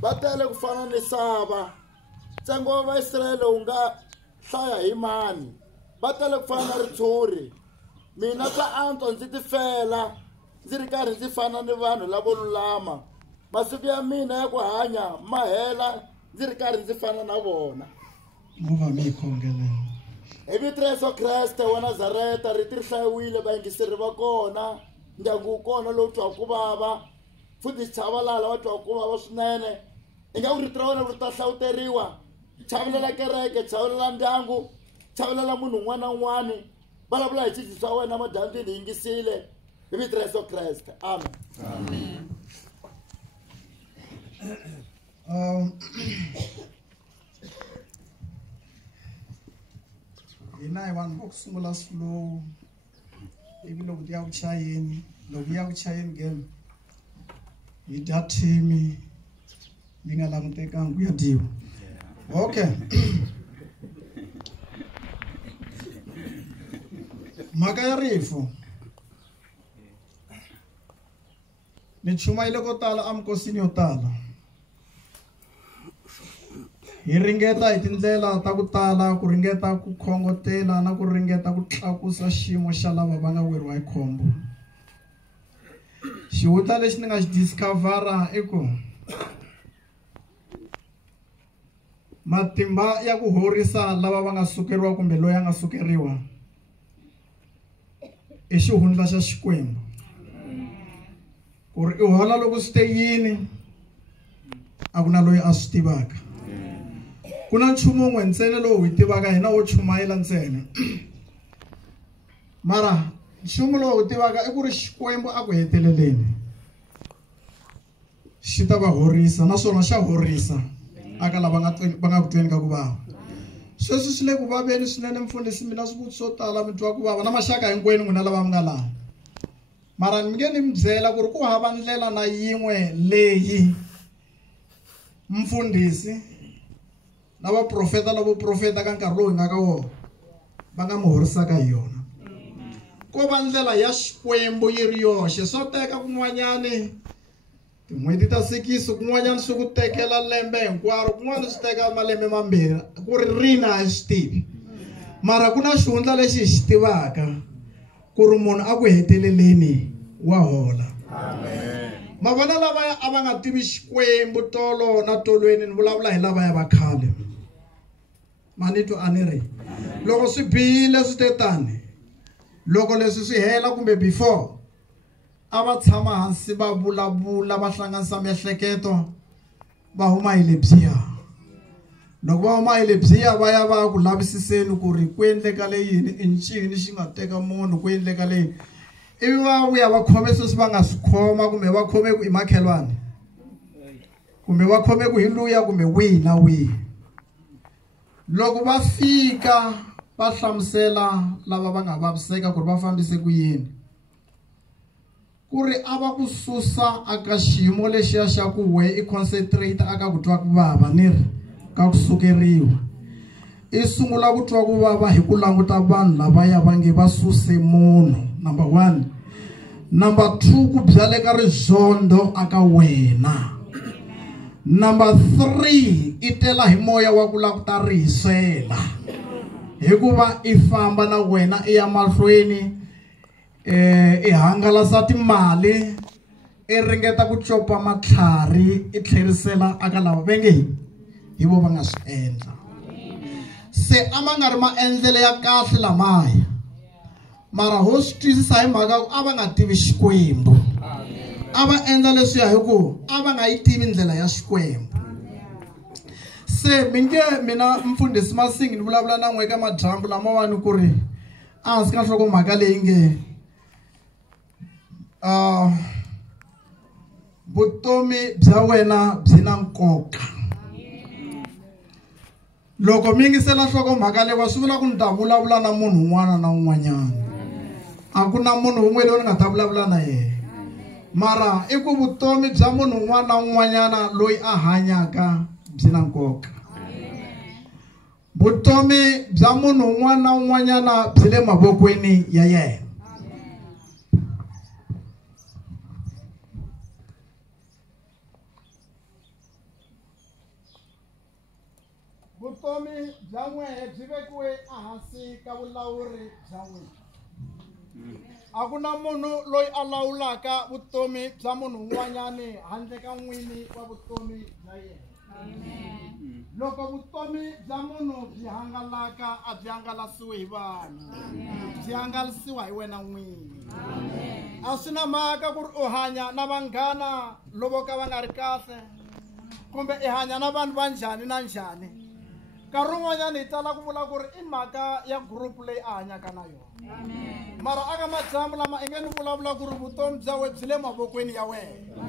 batele kufana nesaba ntsengo wa Israel unga hlaya hi mani batele kufana ritshuri mina ka anto ndzi ti fela ndzi ri karhi ndzi fana ni vanhu lavo lulama masiku ya mina ya ku hanya mahela ndzi ri karhi ndzi fana na vona hi vito ra Yesu Kreste wa Nazareta riti ri hlayiwile vayingiseri va kona ndyangu wu kona lowu twaku ku vava futhi chavalala wa twaku ku vava swinene i nga ku rito ra wena ri ta hlawuteriwa chavelela kereke chavelela ndyangu chavelela munhu un'wana na un'wana vulavula hi xidyi swa wena madyambyini yingisile hi vito ra Yesu Kreste amen hina hi vanhu va ku sungula slow ivi loko ti ya ku chayeni loko ya ku chayeni game hi dya team yi nga langutekangi ku ya dyiwa okay mhaka ya rifu ni chumayile ko tala amikosini yo tala hi ringeta hi tindlela ta ku tala ku ringeta ku khongotela na ku ringeta ku tlakusa xiyimo xa lava va nga weriwa hi khombo xihutla lexi ni nga xi discovera i ku matimba ya ku horisa lava va nga sukeriwa kumbe loyi a nga sukeriwa i xihundla xa Xikwembu ku ri i hola loko swi te yini a ku na loyi a swi tivaka ku na nchumu wun'we ntsena lowu hi tivaka hina wo chumayela ntsena mara nchumu lowu hi tivaka i ku ri Xikwembu a ku heteleleni xi ta va horisa naswona xa horisa aka lava va nga ku tweni ka ku vava sweswi swi le ku vaveni swinene mfundhisi mina swivutiso swo tala mi twa ku vava na maxaka hinkwenu n'wina lava mi nga laha mara mi nge ni mi byela ku ri ku hava ndlela na yin'we leyi mfundhisi na vaprofeta lavo profeta ka nkarhi lowu hi nga ka wona va nga mi horisaka hi yona ko va ndlela ya Xikwembu yi ri yoxe swo teka kun'wanyani tin'hweti ta 6 kun'wanyana swi ku tekela lembe hinkwaro kun'wana swi teka malembe mambirhi ku ri rina a swi tivi mara ku na xihundla lexi hi xi tivaka ku ri munhu a ku heteleleni wa hola amen mavona lavaya a va nga tivi Xikwembu tolo na tolweni ni vulavula hi lavaya va khale manito a ni ri loko swi bihile swi te tani loko leswi swi hela kumbe before a va tshama hansi va vulavula va hlanganisa miehleketo va huma hi lebyiya loko va huma hi lebyiya va ya va ku lavisiseni ku ri ku endleka leyini i ncini xi nga teka munhu ku endleka leyini ivi va vuya va khome sweswi va nga swi khoma kumbe va khome ku i makhelwane kumbe va khome ku hi luya kumbe wihi na wihi loko va fika va hlamusela lava va nga vaviseka ku ri va fambise ku yini ku ri a va ku susa aka xiyimo lexiya xa ku we i concentrate aka ku twa ku vava ni ri ka ku sukeriwa i sungula ku twa ku vava hi ku languta vanhu lavaya va nge va suse munhu number 1 number 2 ku byaleka rizondo aka wena number 3 i tela hi moya wa ku la ku ta rihisela hikuva i famba na wena i ya mahlweni i hangalasa timali i ringeta ku copa matlhari i tlherisela aka lava venge hi vo va nga swi endla se a ma nga ri maendlelo ya kahle lamaya mara ho swi twisisa hi mhaka ku a va nga tivi Xikwembu a va endla leswiya hi ku a va nga yi tivi ndlela ya Xikwembu se mina mfundhisi Masingi ni vulavula na n'we ka madyambu lamawani ku ri a hansi ka nhloko mhaka leyi nge vutomi bya wena byi na nkoka loko mi yingisela nhloko mhaka leyi wa swi vula ku ni ta vulavula na munhu un'wana na un'wanyana a ku na munhu un'we loyi ni nga ta vulavula na yena mara i ku vutomi bya munhu un'wana na un'wanyana loyi a hanyaka byi na nkoka vutomi bya munhu un'wana na un'wanyana byi le mavokweni ya yena vutomi bya n'wehe byi vekiwe ehansi ka vulawuri bya n'wina. A ku na munhu loyi a lawulaka vutomi bya munhu un'wanyani handle ka n'wini wa vutomi bya yena. Loko vutomi bya munhu byi hangalaka a byi hangalasiwi hi vanhu, byi hangalasiwa hi wena n'wini. A swi na mhaka ku ri u hanya na vanghana lovo ka va nga ri kahle, kumbe i hanya na vanhu va njhani na njhani. Nkarhi wun'wanyana hi tala ku vula ku ri i mhaka ya group leyi a hanyaka na yona. Mara aka madyambu lama i nge ni vulavula ku ri vutomi bya wena byi le mavokweni ya wena.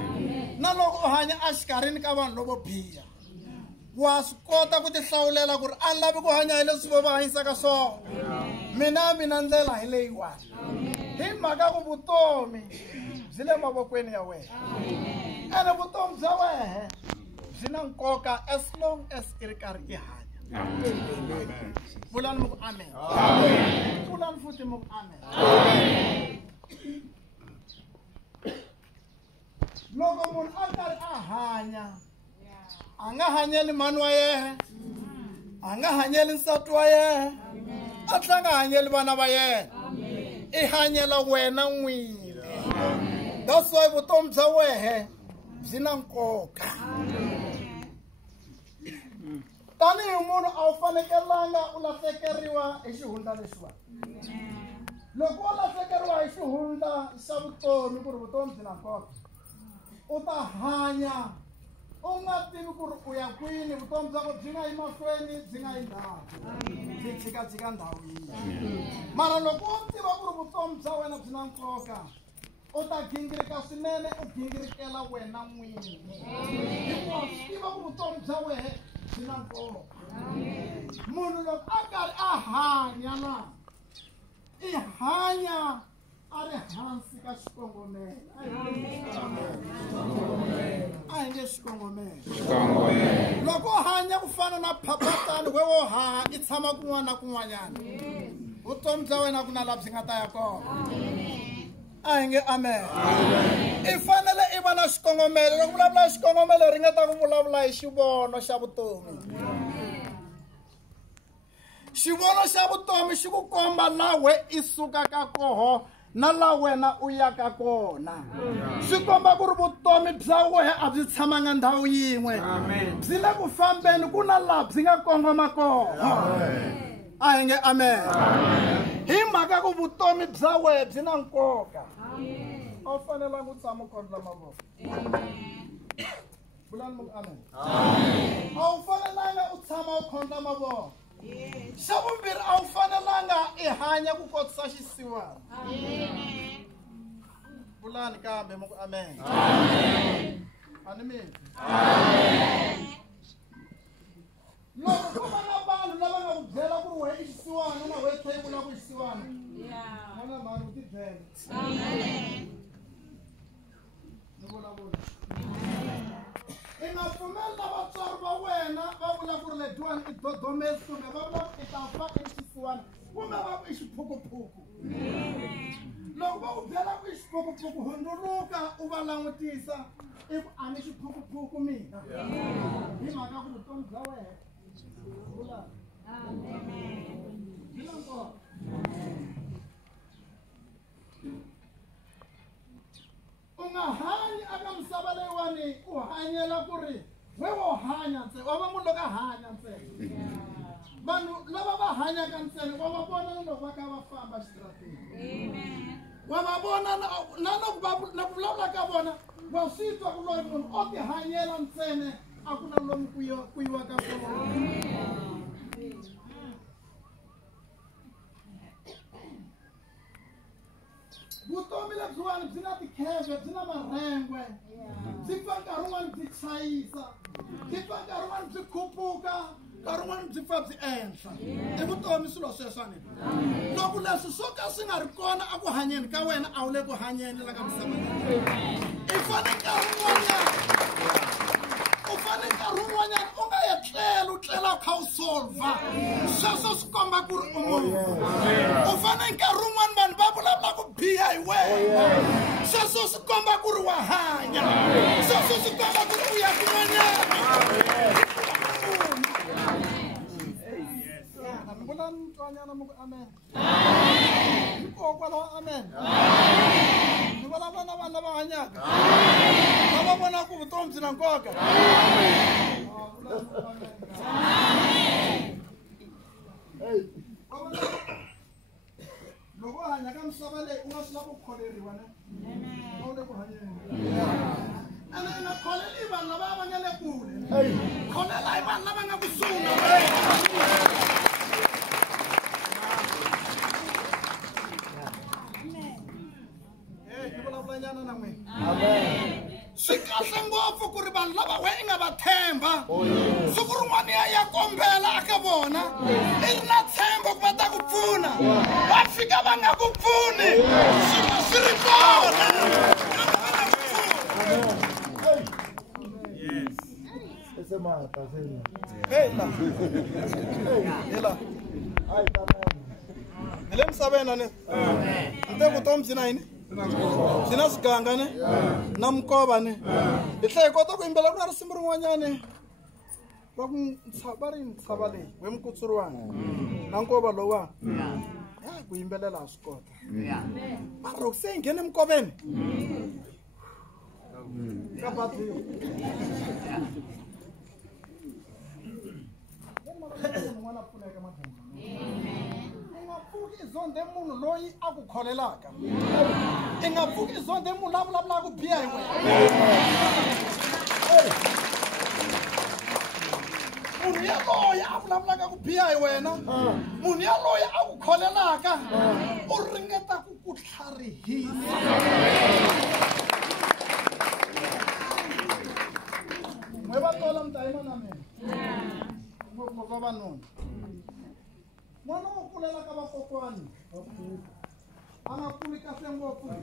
Na loko u hanya exikarhini ka vanhu lovo biha, wa swi kota ku ti hlawulela ku ri a ni lavi ku hanya hi leswi vo va hanyisaka swona. Mina ndlela hi leyiwani. Hi mhaka ku vutomi byi le mavokweni ya wena. Ene vutomi bya wena byi na nkoka as long as i ri karhi i hanya. Vulani muku amen. Vulani futhi muku amen. Loko munhu a karhi a hanya, a nga hanyeli mani wa yena, a nga hanyeli nsati wa yena, a tlhela nga hanyeli vana va yena. I hanyela wena n'wini. That's why vutomi bya wena byi na nkoka. Tanihi munhu a wu fanekelanga u lahlekeriwa hi xihundla lexiwani. Loko u lahlekeriwa hi xihundla xa vutomi ku ri vutomi byi na nkoka, u ta hanya u nga tivi ku ri u ya kwini. Vutomi byako byi nga yi mahlweni, byi nga yi ndhawu, byi jikajika ndhawu yihi. Mara loko u tiva ku ri vutomi bya wena byi na nkoka, u ta gingirika swinene, u gingirikela wena n'wini. Hikuva swi tiva ku vutomi bya wena byi na nkoka. Munhu loko a karhi a hanya na, i hanya a ri hansi ka xikongomelo. A hi nge xikongomelo. Loko u hanya ku fana na phaphatani we wo haha i tshama kun'wana na kun'wanyana, vutomi bya wena ku na laha byi nga ta ya kona. A hi nge amen. I fanele i va na xikongomelo. Loko vulavula hi xikongomelo ri nga ta ku vulavula hi xivono xa vutomi. Xivono xa vutomi xi ku komba laha we i sukaka koho na laha wena u yaka kona. Swi komba ku ri vutomi bya wena a byi tshamanga ndhawu yin'we, byi le ku fambeni, ku na laha byi nga kongoma kona. A hi nge amen. Hi mhaka ku vutomi bya wena byi na nkoka, a wu fanelanga u tshama u khondla mavoko. Vulani muku amen. A wu fanelanga u tshama u khondla mavoko. Xa vumbirhi, a wu fanelanga i hanya ku kotisa xisiwana. Vulani kambe muku amen. Ani mina. Loko ku va na vanhu lava nga ku byela ku ri wena i xisiwana na wena tlhela i vula ku i xisiwana, mona mhani u ti byela. Ni vulavula. I nga pfumeli na vatswari va wena va vula ku ri lediwani i dodomesi, kumbe va vula ku i ta fa i xisiwana, kumbe va ku i xiphukuphuku. Loko va ku byela ku i xiphukuphuku, hundzuluka u va langutisa, i ku a ni xiphukuphuku mina. Hi mhaka ku vutomi bya wena vula. Byi na nkoka. U nga hanyi aka misava leyiwani u hanyela ku ri we wo hanya ntsena. Wa va munhu loko a hanya ntsena. Vanhu lava va hanyaka ntsena wa va vona na loko va kha va famba xitarateni. Wa va vona na ku vulavula ka vona wa swi twa ku loyi munhu o ti hanyela ntsena, a ku na lomu ku yiwaka kona. Vutomi lebyiwani byi na tikheve, byi na marhengwe, byi pfa nkarhi wun'wani byi chayisa, byi pfa nkarhi wun'wani byi khuphuka, nkarhi wun'wani byi pfa byi ehla. I vutomi swilo sweswani. Loko leswi swo ka swi nga ri kona a ku hanyeni ka wena, a wu le ku hanyeni la ka misava leyi. I fane nkarhi wun'wanyana, u fane nkarhi wun'wanyana u nga etlela, u tlela u kha u solva. Sweswo swi komba ku ri u munhu. U fane nkarhi wun'wani vanhu va vulavula ku biha hi wena, sweswo swi komba ku ri wa hanya. Sweswo swi komba ku ri u ya kun'wanyana. banyana mo amen. Ko kwala amen. Ni wala bana bana ba hanyaka. Baba bona ku vutomi byi na nkoka. Hey. Loko hanya ka misava leyi u nga swi lava ku kholeriwa ne. Amen. Awu le ku hanyeni. Ana nga kholeli vanhu lava va nga le kule. Kholela hi vanhu lava nga kusuhi na wena. Swi kahle ngopfu ku ri vanhu lava wena i nga va themba siku rin'wana ya kombela aka vona i ri na tshemba ku va ta ku pfuna va fika va nga ku pfuni swilo swi ri kona. Hi le misaveni ne nte vutomi byi na yini byi na swiganga ne na mukova ne hi tlhe hi kota ku yimbela ku na risimu rin'wanyani va ku va ri ntshava leyi we mikutsuriwana na nkova lowuwani ya ku yimbelela ha swi kota mara loko se hi nghene mikoveni ka batiwa n'wana pfuneka mathemba i nga pfuki izonde munhu loyi a ku kholelaka i nga pfuki izonde munhu la vulavulaka ku biha hi wena munhu yaloye a vulavulaka ku biha hi wena munhu yaloye a ku kholelaka u ringeta ku ku tlharihisa mwe va tola mi ta yima na mina vavanuna n'wana wo kulela ka vakokwani a nga kuli kahle ngopfu a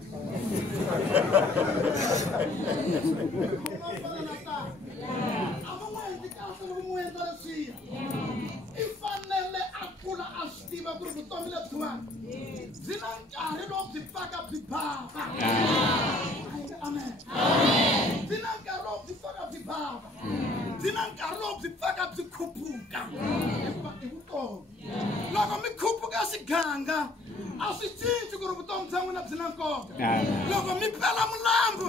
va n'wi endli kahle loko n'wi endla leswiya i fanele a kula a swi tiva ku ri vutomi lebyiwani byi na nkarhi lowu byi pfaka byi bava amen byi na nkarhi lowu byi pfaka byi bava byi na nkarhi lowu byi pfaka byi khuphuka hikuva i vutomi loko mi khuphuka xiganga a swi cinci ku ri vutomi bya n'wina byi na nkoka loko mi pela mulambu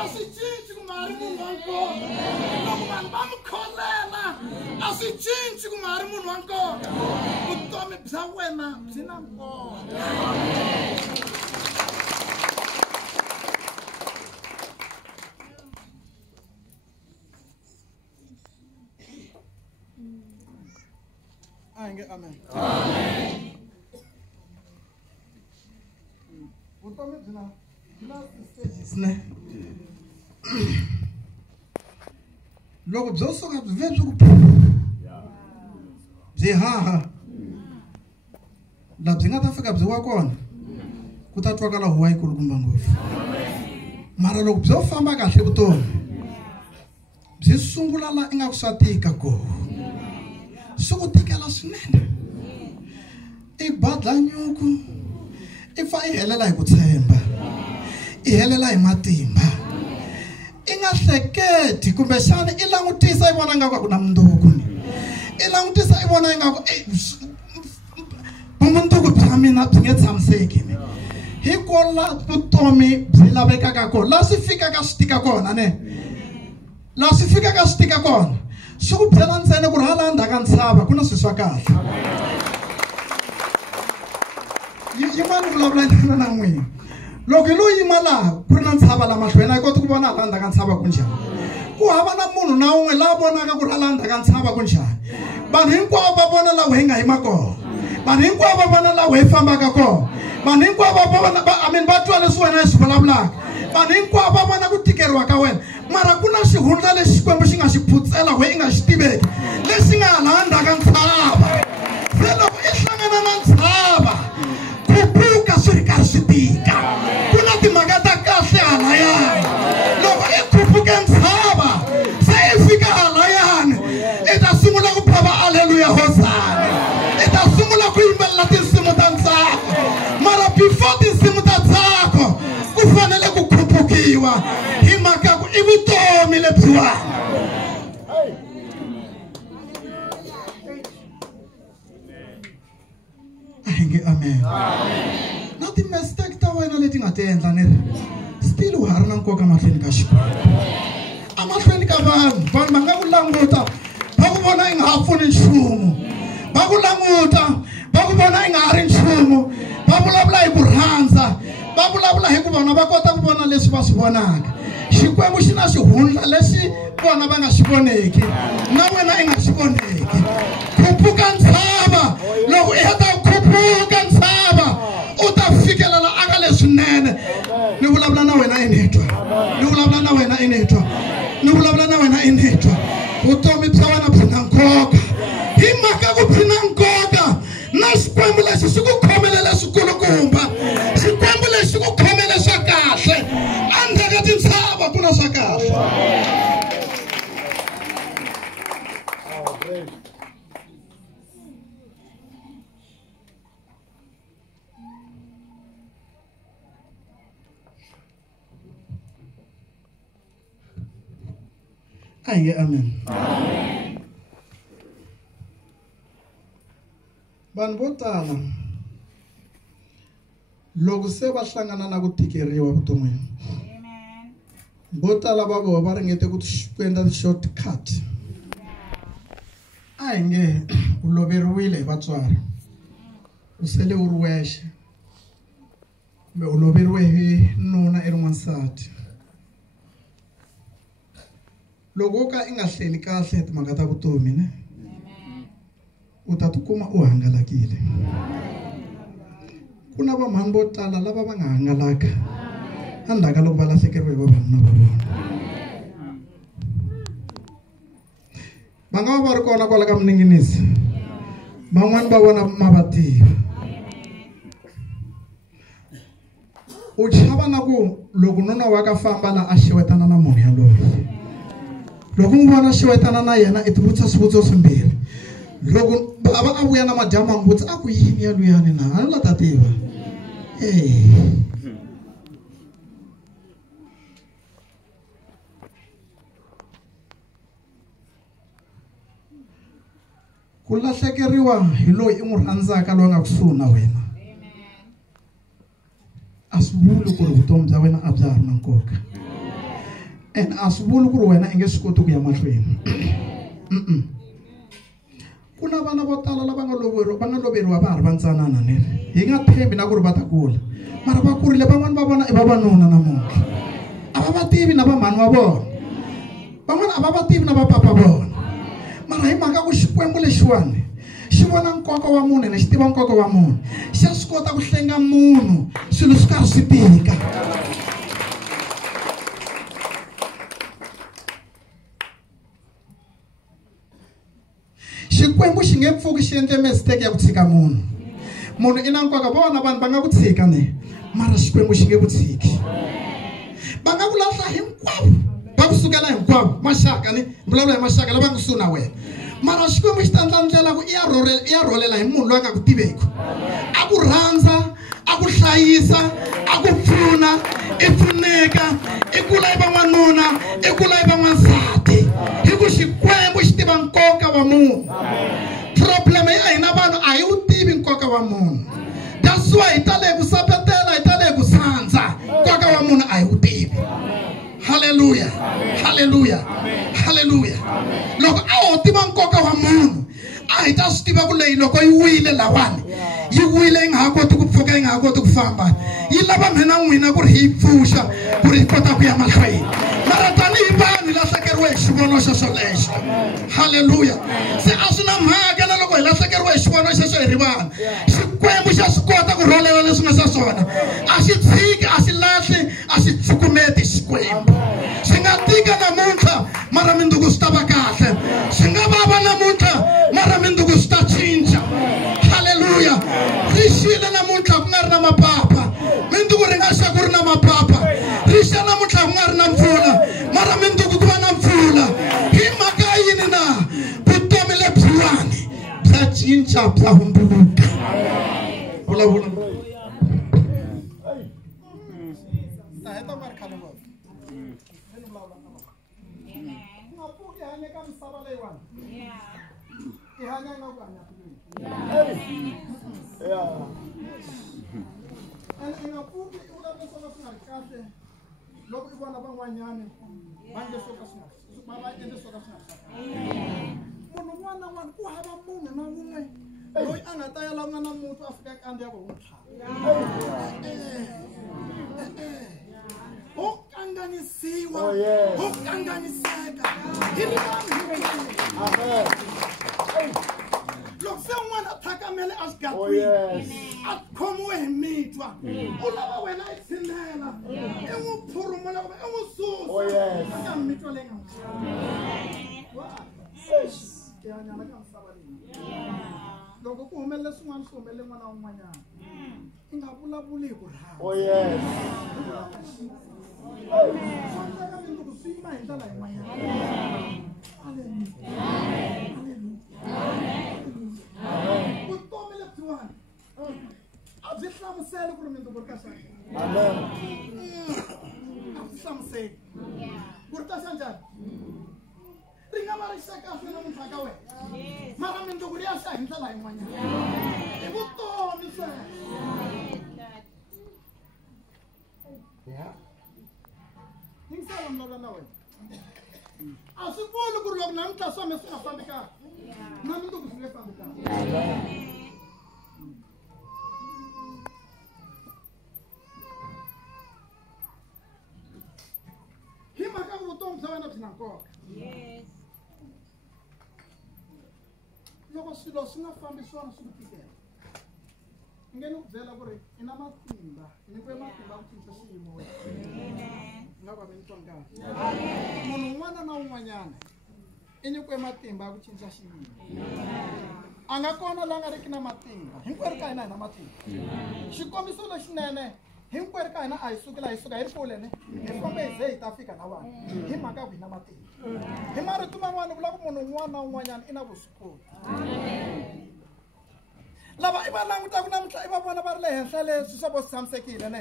a swi cinci ku ma ri munhu wa nkoka loko vanhu va mi kholela a swi cinci ku ma ri munhu wa nkoka vutomi bya wena byi na nkoka. Amen. Amen. Vutomi byi na stages ne loko byo suka byi ve byi ku byi haha laha byi nga ta fika byi wa kona ku ta twakala huwa yikulukumba ngopfu mara loko byo famba kahle vutomi byi sungula la i nga ku swa tika kona swi ku tikela swinene i badla nyuku i fa i helela hi ku tshemba i helela hi matimba i nga hleketi kumbexana i langutisa i vona ingaku a ku na mundzuku i langutisa i vona ingaku vumundzuku bya mina byi nge tshamiseki hi kola vutomi byi lavekaka kona laha swi fikaka swi tika kona ne laha swi fikaka swi tika kona swi ku byela ntsena ku ri hala ndzhaka ntshava ku na swilo swa kahle yimani vulavula nyana na n'wina loko hi lo yima laha ku ri na ntshava la mahlweni a yi koti ku vona hala ndzhaka ntshava ku njhani ku hava na munhu na un'we laha vonaka ku ri hala ndzhaka ntshava ku njhani vanhu hinkwavo va vona laha hi nga yima kona vanhu hinkwavo va vona laha hi fambaka kona vanhu hinkwavo va vona va twa leswi wena hi swi vulavulaka vanhu hinkwavo va vona ku tikeriwa ka wena mara ku na xihundla lexi xikwembu xi nga xi phutsela we i nga xi tiveki lexi nga hala ndzhaka ntshava se loko i hlangana na ntshava khuphuka swi ri karhi swi tika ku na timhaka ta kahle halayani loko i khuphuke ntshava se i fika halayani i ta sungula ku phava aleluya hosana i ta sungula ku yimbelela tinsimu ta ntsako mara before tinsimu ta ntsako ku fanele ku khuphukiwa hi mhaka ku i vutomi lebyiwani na ti-mistake ta wena leti nga ti endla ni ri still u ha ri na nkoka mahlweni ka Xikwembu. Emahlweni ka vanhu va nga ku languta va ku vona i nga ha pfuni nchumu, va ku languta va ku vona i nga ha ri nchumu, va vulavula hi ku rhandza, va vulavula hi ku vona va kota ku vona leswi va swi vonaka. Xikwembu xi na xihundla lexi vona va nga xi voneki na wena i nga xi voneki. Khuphuka ntshava, loko i heta ku khuphuka ntshava u ta fikelela aka leswinene. Ni vulavula na wena i ni twa, ni vulavula na wena i ni twa, ni vulavula na wena i ni twa. Vutomi bya wena byi na nkoka, hi mhaka ku byi na nkoka na Xikwembu lexi xi ku khomele leswikulukumba, Xikwembu lexi ku khomele swa kahle. Endzhaku ka tintshava ku na swa kahle. Amen. Vanhu vo tala loko se va hlangana na ku tikeriwa vuton'wini, vo tala va vona va ringete ku endla ti-shortcut. A hi nge u loveriwile hi vatswari, u sele u ri wexe, kumbe u loveriwe hi nuna i ri n'wansati. Loko u ka i nga hleli kahle hi timhaka ta vutomi ne, u ta tikuma u hangalakile. Ku na vamhani vo tala lava va nga hangalaka endzhaku ka loko va lahlekeriwe hi vavanuna va vona. Va nga va ri kona kwala ka Miningisi, van'wani va vona ma va tiva. U chava na ku loko nuna wa ka famba la a xewetana na munhu yaloye, loko n'wi vona xewetana na yena i ti vutisa swivutiso swimbirhi. Loko a va a vuya na madyambu a n'wi vutisa a ku yini yaluyani na a la ta tiva. Ku lahlekeriwa hi loyi i n'wi rhandzaka loyi a nga kusuhi na wena a swi vuli ku ri vutomi bya wena a bya ha ri na nkoka, and a swi vuli ku ri wena i nge swi koti ku ya mahlweni. Ku na vana vo tala lava nga loveriwa va ha ri vantsanana ni ri hi nga tshembi na ku ri va ta kula, mara va kurile. Van'wani va vona i vavanuna namuntlha, a va va tivi na vamhani va vona, van'wani a va va tivi na vapapa vona, mara hi mhaka ku Xikwembu lexiwani xi vona nkoka wa munhu ene xi tiva nkoka wa munhu, xa swi kota ku hlenga munhu swilo swi karhi swi tika. Xikwembu xi nge pfuki xi endle mistake ya ku tshika munhu. Munhu i na nkoka, vona vanhu va nga ku tshika ne, mara Xikwembu xi nge ku tshiki. Va nga ku lahla hinkwavo, va ku sukela hinkwavo maxaka ni vulavula hi maxaka lava nga kusuhi na wena, mara Xikwembu xi ta endla ndlela ku i ya rholela hi munhu loyi a nga ku tiveki, a ku rhandza, a ku hlayisa, a ku pfuna, i pfuneka, i kula i va n'wanuna, i kula i va n'wansati, hi ku Xikwembu xi tiva nkoka wa munhu. Problem ya hina vanhu a hi wu tivi nkoka wa munhu, that's why hi tale ku sapetela, hi tale ku sandza. Nkoka wa munhu a hi wu tivi. Haleluya, haleluya, haleluya. Loko a ho tiva nkoka wa munhu a hi ta swi tiva ku leyi loko yi wile lawani, yi wile yi nga ha koti ku pfuka, yi nga ha koti ku famba, yi lava mina n'wina ku ri hi pfuxa ku ri hi kota ku ya mahlweni. Mara tanihi vanhu hi lahlekeriwe hi xivono xexo lexo. Haleluya. Se a swi na mhaka na loko hi lahlekeriwe hi xivono xexo hi ri vanhu, Xikwembu xa swi kota ku rhwalela leswi nga xa swona. A xi tshiki, a xi lahli, a xi cukumeti Xikwembu. Swi nga tika namuntlha mara mindzuku swi ta va kahle, swi nga vava namuntlha mara mindzuku swi ta cinca. Haleluya. Ri xile namuntlha ku nga ri na mapapa, mindzuku ri nga xa ku ri na mapapa. Ri xa namuntlha ku nga ri na mpfula, mara mindzuku ku va na mpfula. Hi mhaka yini na vutomi lebyiwani bya cinca, bya humbuluka. Vulavula. I nga pfuki I vulavula swo ka swi nga ri kahle loko I vona van'wanyani va nge swo ka swi nga va endle swo ka swi nga ri kahle. Munhu un'wana na un'wana ku hava munhu na un'we loyi a nga ta ya lava na muti a fika kandziya ku n'wi tlhava. Ho kanganyisiwa, ho kanganyiseka hi ri vanhu hinkwenu. Loko se un'wana a thakamele a swigatwini a khomiwe hi mitwa u lava wena I tshinela I n'wi phurumula kumbe I n'wi susa eka mitwa leyi nga I hanyana ka misava leyi. Loko ku humelele swin'wana swi humelele n'wana wun'wanyana I nga vulavuli hi ku rhandza. Swa endleka mindzuku swi yima hi ndlela yin'wanyana. Vutomi lebyiwani a byi hlamuseli ku ri mindzuku ri ka xana. A byi hlamuseli ku ri ta xa njhani. Ri nga va ri xa kahle namuntlha ka wena mara mindzuku ri ya xa hi ndlela yin'wanyana. I vutomi sweswo. Yingisela vulavula na wena. A swi vuli ku ri loko namuntlha swami swi nga fambi kahle na mindzuku swi nge fambi kahle. Hi mhaka ku vutomi bya wena byi na nkoka. Loko swilo swi nga fambi swona swi ku tikela I nge ni ku byela ku ri I na matimba I nyikiwe matimba ku cinca xiyimo wena. Nga va mi twa kahle. Munhu un'wana na un'wanyana I nyikiwe matimba ku cinca xiyimo. A nga kona la nga riki na matimba hinkwerhu ka hina hi na matimba. Xikombiso lexinene hinkwerhu ka hina a hi sukela hi suka hi ri kule ne hi fambe hi ze hi ta fika na vanhu hi mhaka ku hi na matimba. Hi marito man'wana vula ku munhu un'wana na un'wanyana I na vuswikoti. Lava I va langutaka namuntlha I va vona va ri le henhla leswi swa vo swi tshamisekile ne.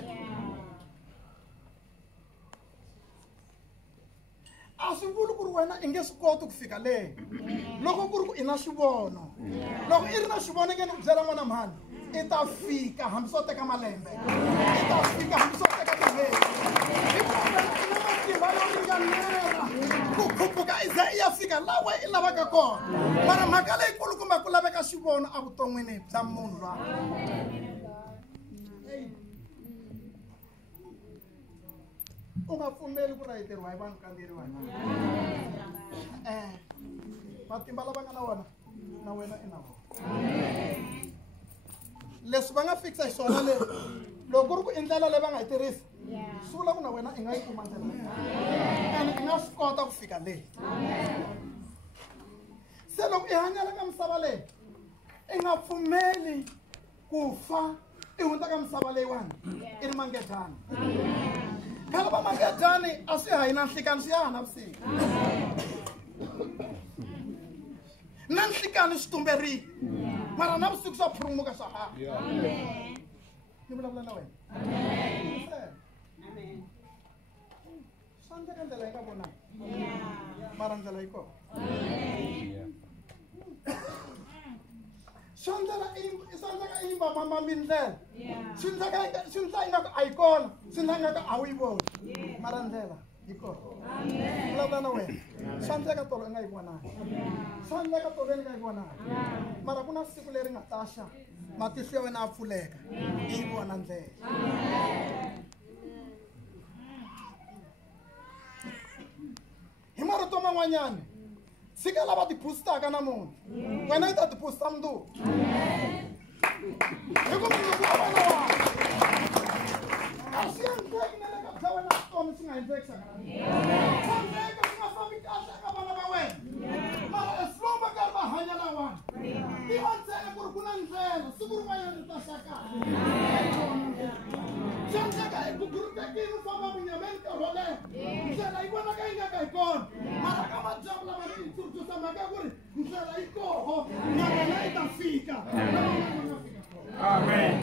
A swi vuli ku ri wena I nge swi koti ku fika le loko ku ri ku I na xivono. Loko I ri na xivono nge ni ku byela n'wana mhani I ta fika hambi swo teka malembe. I ta fika hambi swo teka tin'hweti. I na matimba yo ringanela ku khuphuka I ze I ya fika laha wena I lavaka kona. Mara mhaka leyikulu kumbe ku laveka xivono evuton'wini bya munhu loyi. U nga pfumeli ku rayiteriwa hi vanhu kamberiwa. Matimba lava nga na wona na wena I na wona. Leswi va nga fikisa hi swona le loko ku ri ku I ndlela leyi va nga yi tirhisi swi vula ku na wena I nga yi kuma ndlela ene I nga swi kota ku fika le. Se loko I hanyela ka misava leyi I nga pfumeli ku fa I hundza ka misava leyiwani I ri mangedyana. Khale va mangedyani a swi hayi na nhlikani swi ya na vusiku. Na nhlikani swi tumberile mara na vusiku swa phurumuka swa ha. Ni vulavula na wena. Swa endleka ndlela yi nga vonaki mara ndlela yi kona. Swa endleka I yimba mambambi ndlela swi endla ingaku a yi kona swi endla ingaku a wu yi voni mara ndlela yi kona. Vulavula na wena. Swa endleka tolo I nga yi vonangi. Swa endleka tolo I nga yi vonangi mara ku na siku leri nga ta xa matihlo ya wena a pfuleka I yi vona ndlela. Hi marito man'wanyana tshika lava ti boostaka na munhu wena I ta ti boosta mundzuku. Hi ku mundzuku a vona wona a swi endleki na le ka bya wena vutomi swi nga endleki xakana. Swa endleka swi nga fambi kahle eka vana va wena mara as long va karhi va hanya na wena I va ntsena ku ri ku na ndlela siku rin'wanyana ri ta xa kahle. Swa endleka I gugurutekile u famba vunyameni nkarhi wo leha ndlela yi vonaka yi nga ka hi kona mara ka madyambu lava ni tsutsutsa mhaka ku ri ndlela yi koho na wena I ta fika. Amen.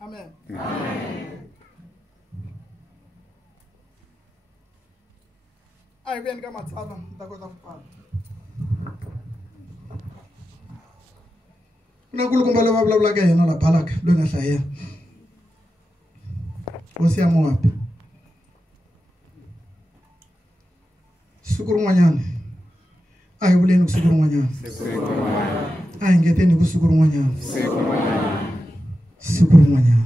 Amen. Amen. Ai vem ka matsalwa ta kota ku pfala. kuna nkulukumba loyi va vulavulaka yena la Balak loyi nga hlayela hosi ya Moabi. Siku rin'wanyana a hi vuleni ku siku rin'wanyana, a hi ngeteni ku siku rin'wanyana, siku rin'wanyana.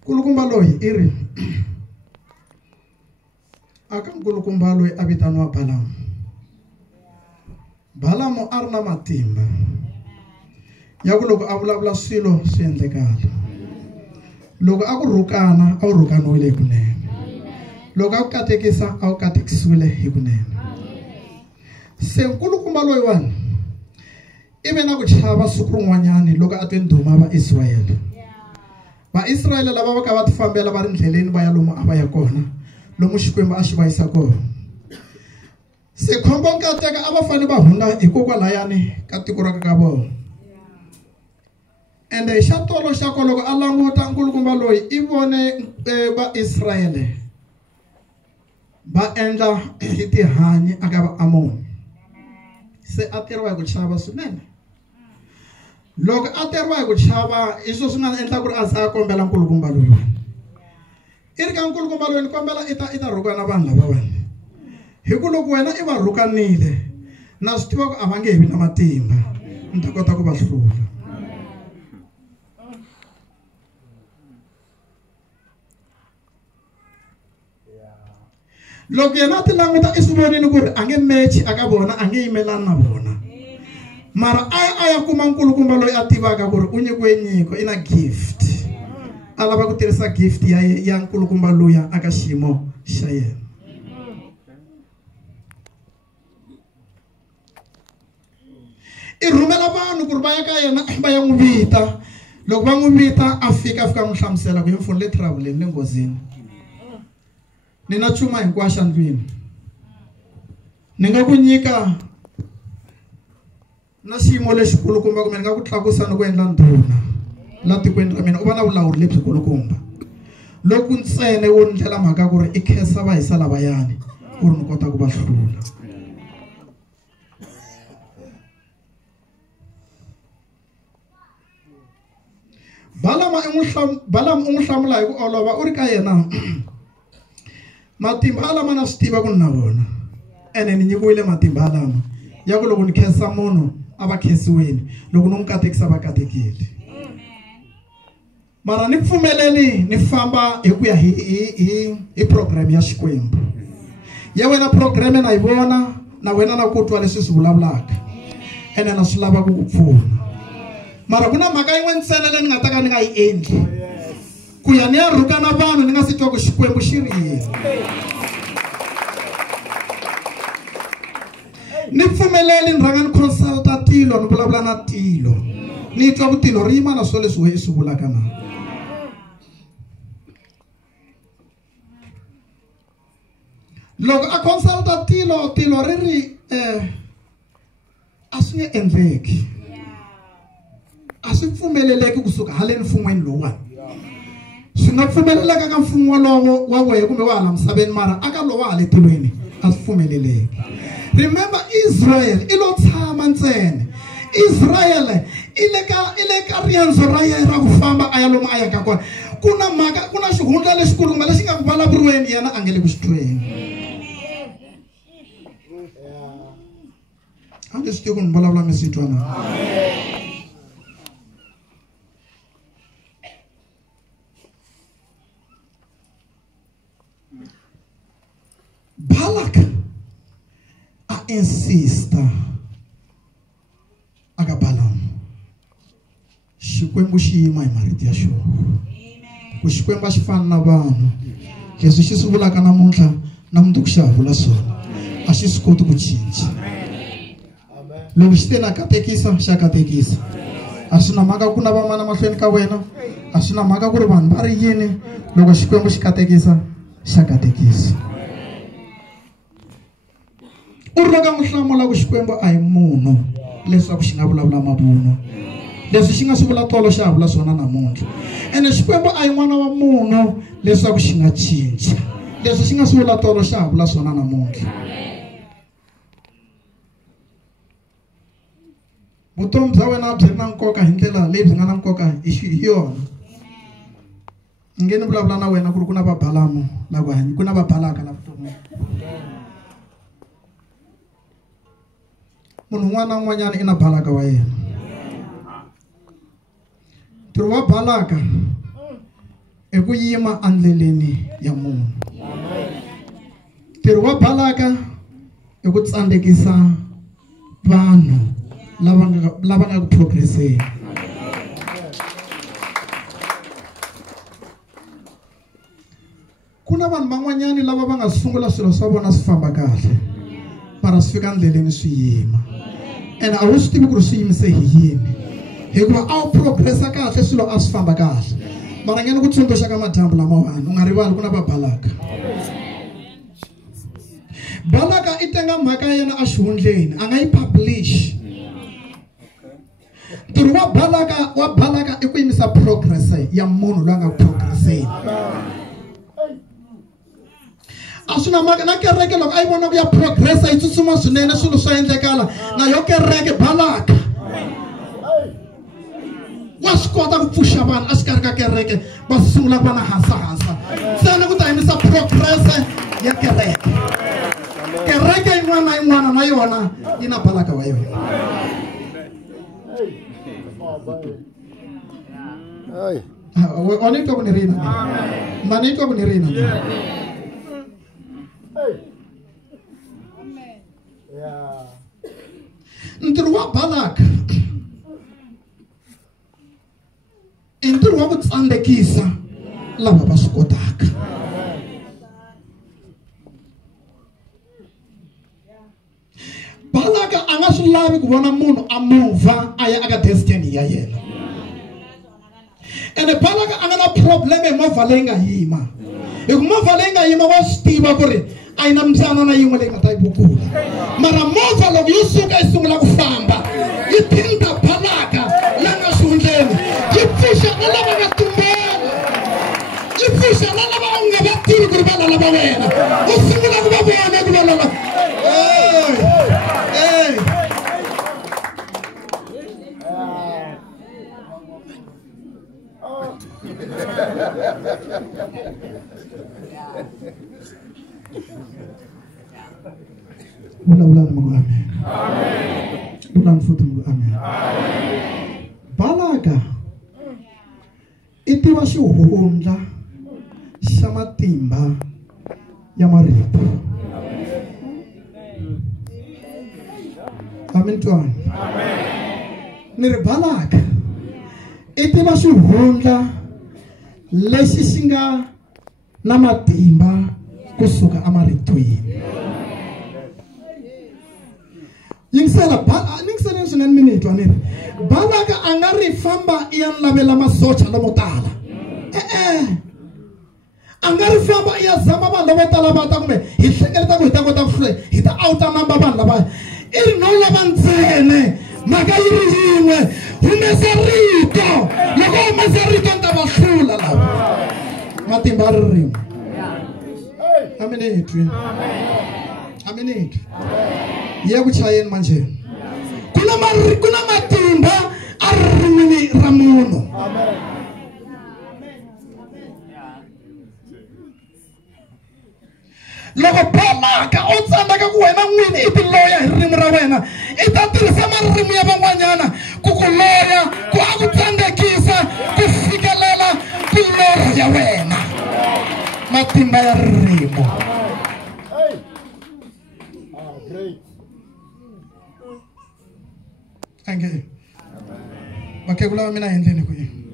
Nkulukumba loyi i ri aka nkulukumba loyi a vitaniwa Balamu. Balamu a ri na matimba ya ku loko a vulavula swilo swi endlekala. Loko a ku rhukana a wu rhukaniwile hi kunene, loko a ku katekisa a wu katekisiwile hi kunene. Se nkulukumba loyiwani i ve na ku chava siku rin'wanyani loko a twe ndhuma va-Israyele. Va-Israyele lava va ka va ti fambela va ri ndleleni va ya lomu a va ya kona, lomu Xikwembu a xi va yisa kona. Se khombo nkateka a va fane va hundza hikokwalahayani ka tiko ra ka vona. Ende xa tolo xa ko loko a languta nkulukumba loyi i vone va-Israyele va endla hi tihanyi aka va-Amoni. Se a teriwa hi ku chava swinene. Loko a teriwa hi ku chava hi swo swi nga endla ku ri a za a kombela nkulukumba loyi. I ri ka nkulukumba loyi ni kombela i ta rhukana vanhu lavawani. Hi ku loko wena i va rhukanile na swi tiva ku a va nge he vi na matimba, ni ta kota ku va hlula. Loko yena a ti languta i swi vonile ku ri a nge mechi aka vona, a nge yimelani na vona. Mara a ya kuma nkulukumba loyi a tivaka ku ri u nyikiwe nyiko, i na gift. A lava ku tirhisa gift ya nkulukumba luya aka xiyimo xa yena. I rhumela vanhu ku ri va ya ka yena va ya n'wi vita. Loko va n'wi vita a fika n'wi hlamusela ku hi mfuni le traveleni le nghozini, ni na chuma hinkwaxo ndlwini, ni nga ku nyika na xiyimo lexikulukumba kumbe ni nga ku tlakusa ni ku endla ndhuna la tikweni ra mina, u va na vulawuri lebyikulukumba. Loko ntsene wo ni ndlela mhaka ku ri i khensa va hisa lavayani ku ri ni kota ku va hlula. Balamu u n'wi hlamula hi ku olova u ri ka yena matimba alama na swi tiva ku ni na vona, ene ni nyikiwile matimba alama ya ku loko ni khensa munhu a va khensiweni, loko ni n'wi katekisa va katekile. Mara ni pfumeleli ni famba hi ku ya hi program ya Xikwembu. Ya wena program na yi vona, na wena na ku twa leswi swi vulavulaka, ene na swi lava ku ku pfuna. Mara kuna mhaka yin'we ntsena leyi ni nga ta ka ni nga yi endli, ku ya ni ya rhukana vanhu ni nga si twa ku Xikwembu xi ri yini. Ni pfumeleli ni rhanga ni consulta tilo, ni vulavula na tilo, ni twa ku tilo ri yima na swo leswi we i swi vulaka na. Loko a consulta tilo ri ri a swi nge endleki, a swi pfumeleleki kusuka haleni mfumweni lowuwani. Swi nga pfumeleleka ka mfumo walowo wa wehe kumbe wa hala misaveni, mara aka lowa hale tilweni a swi pfumeleleki. Remember Israel i lo tshama ntsena. Israel i le ka riendzo ra yena ra ku famba a ya lomu a yaka kona. Kuna xihundla lexikulukumba lexi nga ku vulavuriweni yena a nge le ku xi tweni. A nge swi tivi ku ni vulavula mi swi twa na. Balak a insista aka Balamu. Xikwembu xi yima hi marito ya xona. Ku Xikwembu a xi fani na vanhu. Leswi xi swi vulaka namuntlha na mundzuku xi vula swona, a xi swi koti ku cinca. Loko xi te na katekisa xa katekisa, a swi na mhaka ku na vamana mahlweni ka wena, a swi na mhaka ku ri vanhu va ri yini. Loko Xikwembu xi katekisa xa katekisa. U ri loko n'wi hlamula ku Xikwembu a hi munhu leswaku xi nga vulavula mavunwa. Leswi xi nga swi vula tolo xa vula swona namuntlha, ene Xikwembu a hi n'wana wa munhu leswaku xi nga cinca. Leswi xi nga swi vula tolo xa vula swona namuntlha. vutomi bya wena byi ri na nkoka hi ndlela leyi byi nga na nkoka hi yona. Ngeni vulavula na wena ku ri ku na vabalamu la ku hanya, ku na vabalaka la vutomi. Munhu un'wana na un'wanyana i na balaka wa yena. Ntirho wa balaka i ku yima endleleni ya munhu. Ntirho wa balaka i ku tsandzekisa vanhu lava nga ku progresseni. Ku na vanhu van'wanyani lava va nga sungula swilo swa vona swi famba kahle, mara swi fika endleleni swi yima. And a wu swi tivi ku ri swi yimise hi yini, hikuva a wu progressa kahle swilo a swi famba kahle. Mara ngeni ku tsundzuxa ka madyambu lamawani, u nga rivali ku na vabalaka. Balaka i tenga mhaka ya yena a xihundleni, a nga yi publish. Ntirho wa balaka i ku yimisa progress ya munhu loyi a nga progresseni. A swi na mhaka na kereke loko a yi vona ku ya progressa yi tsutsuma swinene, swilo swa endlekala na yo kereke balaka wa swi kota ku pfuxa vanhu a xikarhi ka kereke va sungula ku va na hansa ntsena ku ta yimisa progress ya kereke. Kereke yin'wana na yin'wana na yona yi na balaka wa yona. Wanitwa ku ni rina manitwa ku ni rina. Ntirho wa balaka i ntirho wa ku tsandzekisa lava va swi kotaka. Balaka a nga swi lavi ku vona munhu a mova a ya aka destiny ya yena. Ene balaka a nga na problem hi movha leyi nga yima, hi ku movha leyi nga yima wa swi tiva ku ri a yi na mbyana na yin'we leyi nga ta yi bukula, mara movha loko yi suka yi sungula ku famba yi thinta balaka la nga xihundleni, yi pfuxa na lava nga tumbela, yi pfuxa na lava u nga va tivi ku ri va lava wena, u sungula ku va vona ku va lava. Ulan mo amen. Ulan futhi mo amen. Balaka itiva xihundla xa matimba ya marito. Amen twani. Ni ri balaka itiva xihundla lexi xi nga na matimba kusuka amaritweni. Yingisela swinene minitwa ni balaka a nga ri famba i ya lavela masocha lamo tala, a nga ri famba i ya zama vanhu lavo tala va ta kumbe hi hlengeleta ku hi ta kota ku hi ta outa namba vanhu lava, i ri no lava ntsene mhaka yi ri yin'we, humesa rito. Loko humesa rito ni ta va hlula lava matimba ya ririmi. Aminetwi aminetwi ya ku chayeni manje ku na matimba a ririmini ra munhu. Loko balaka o tsandzeka ku wena n'wini i ti loya hi ririmi ra wena, i ta tirhisa maririmu ya van'wanyana ku ku loya, ku a ku tsandzekisa ku fikelela milorho ya wena. Matimba ya ririmo. Ange vakhegula va mina a endleni ku yini,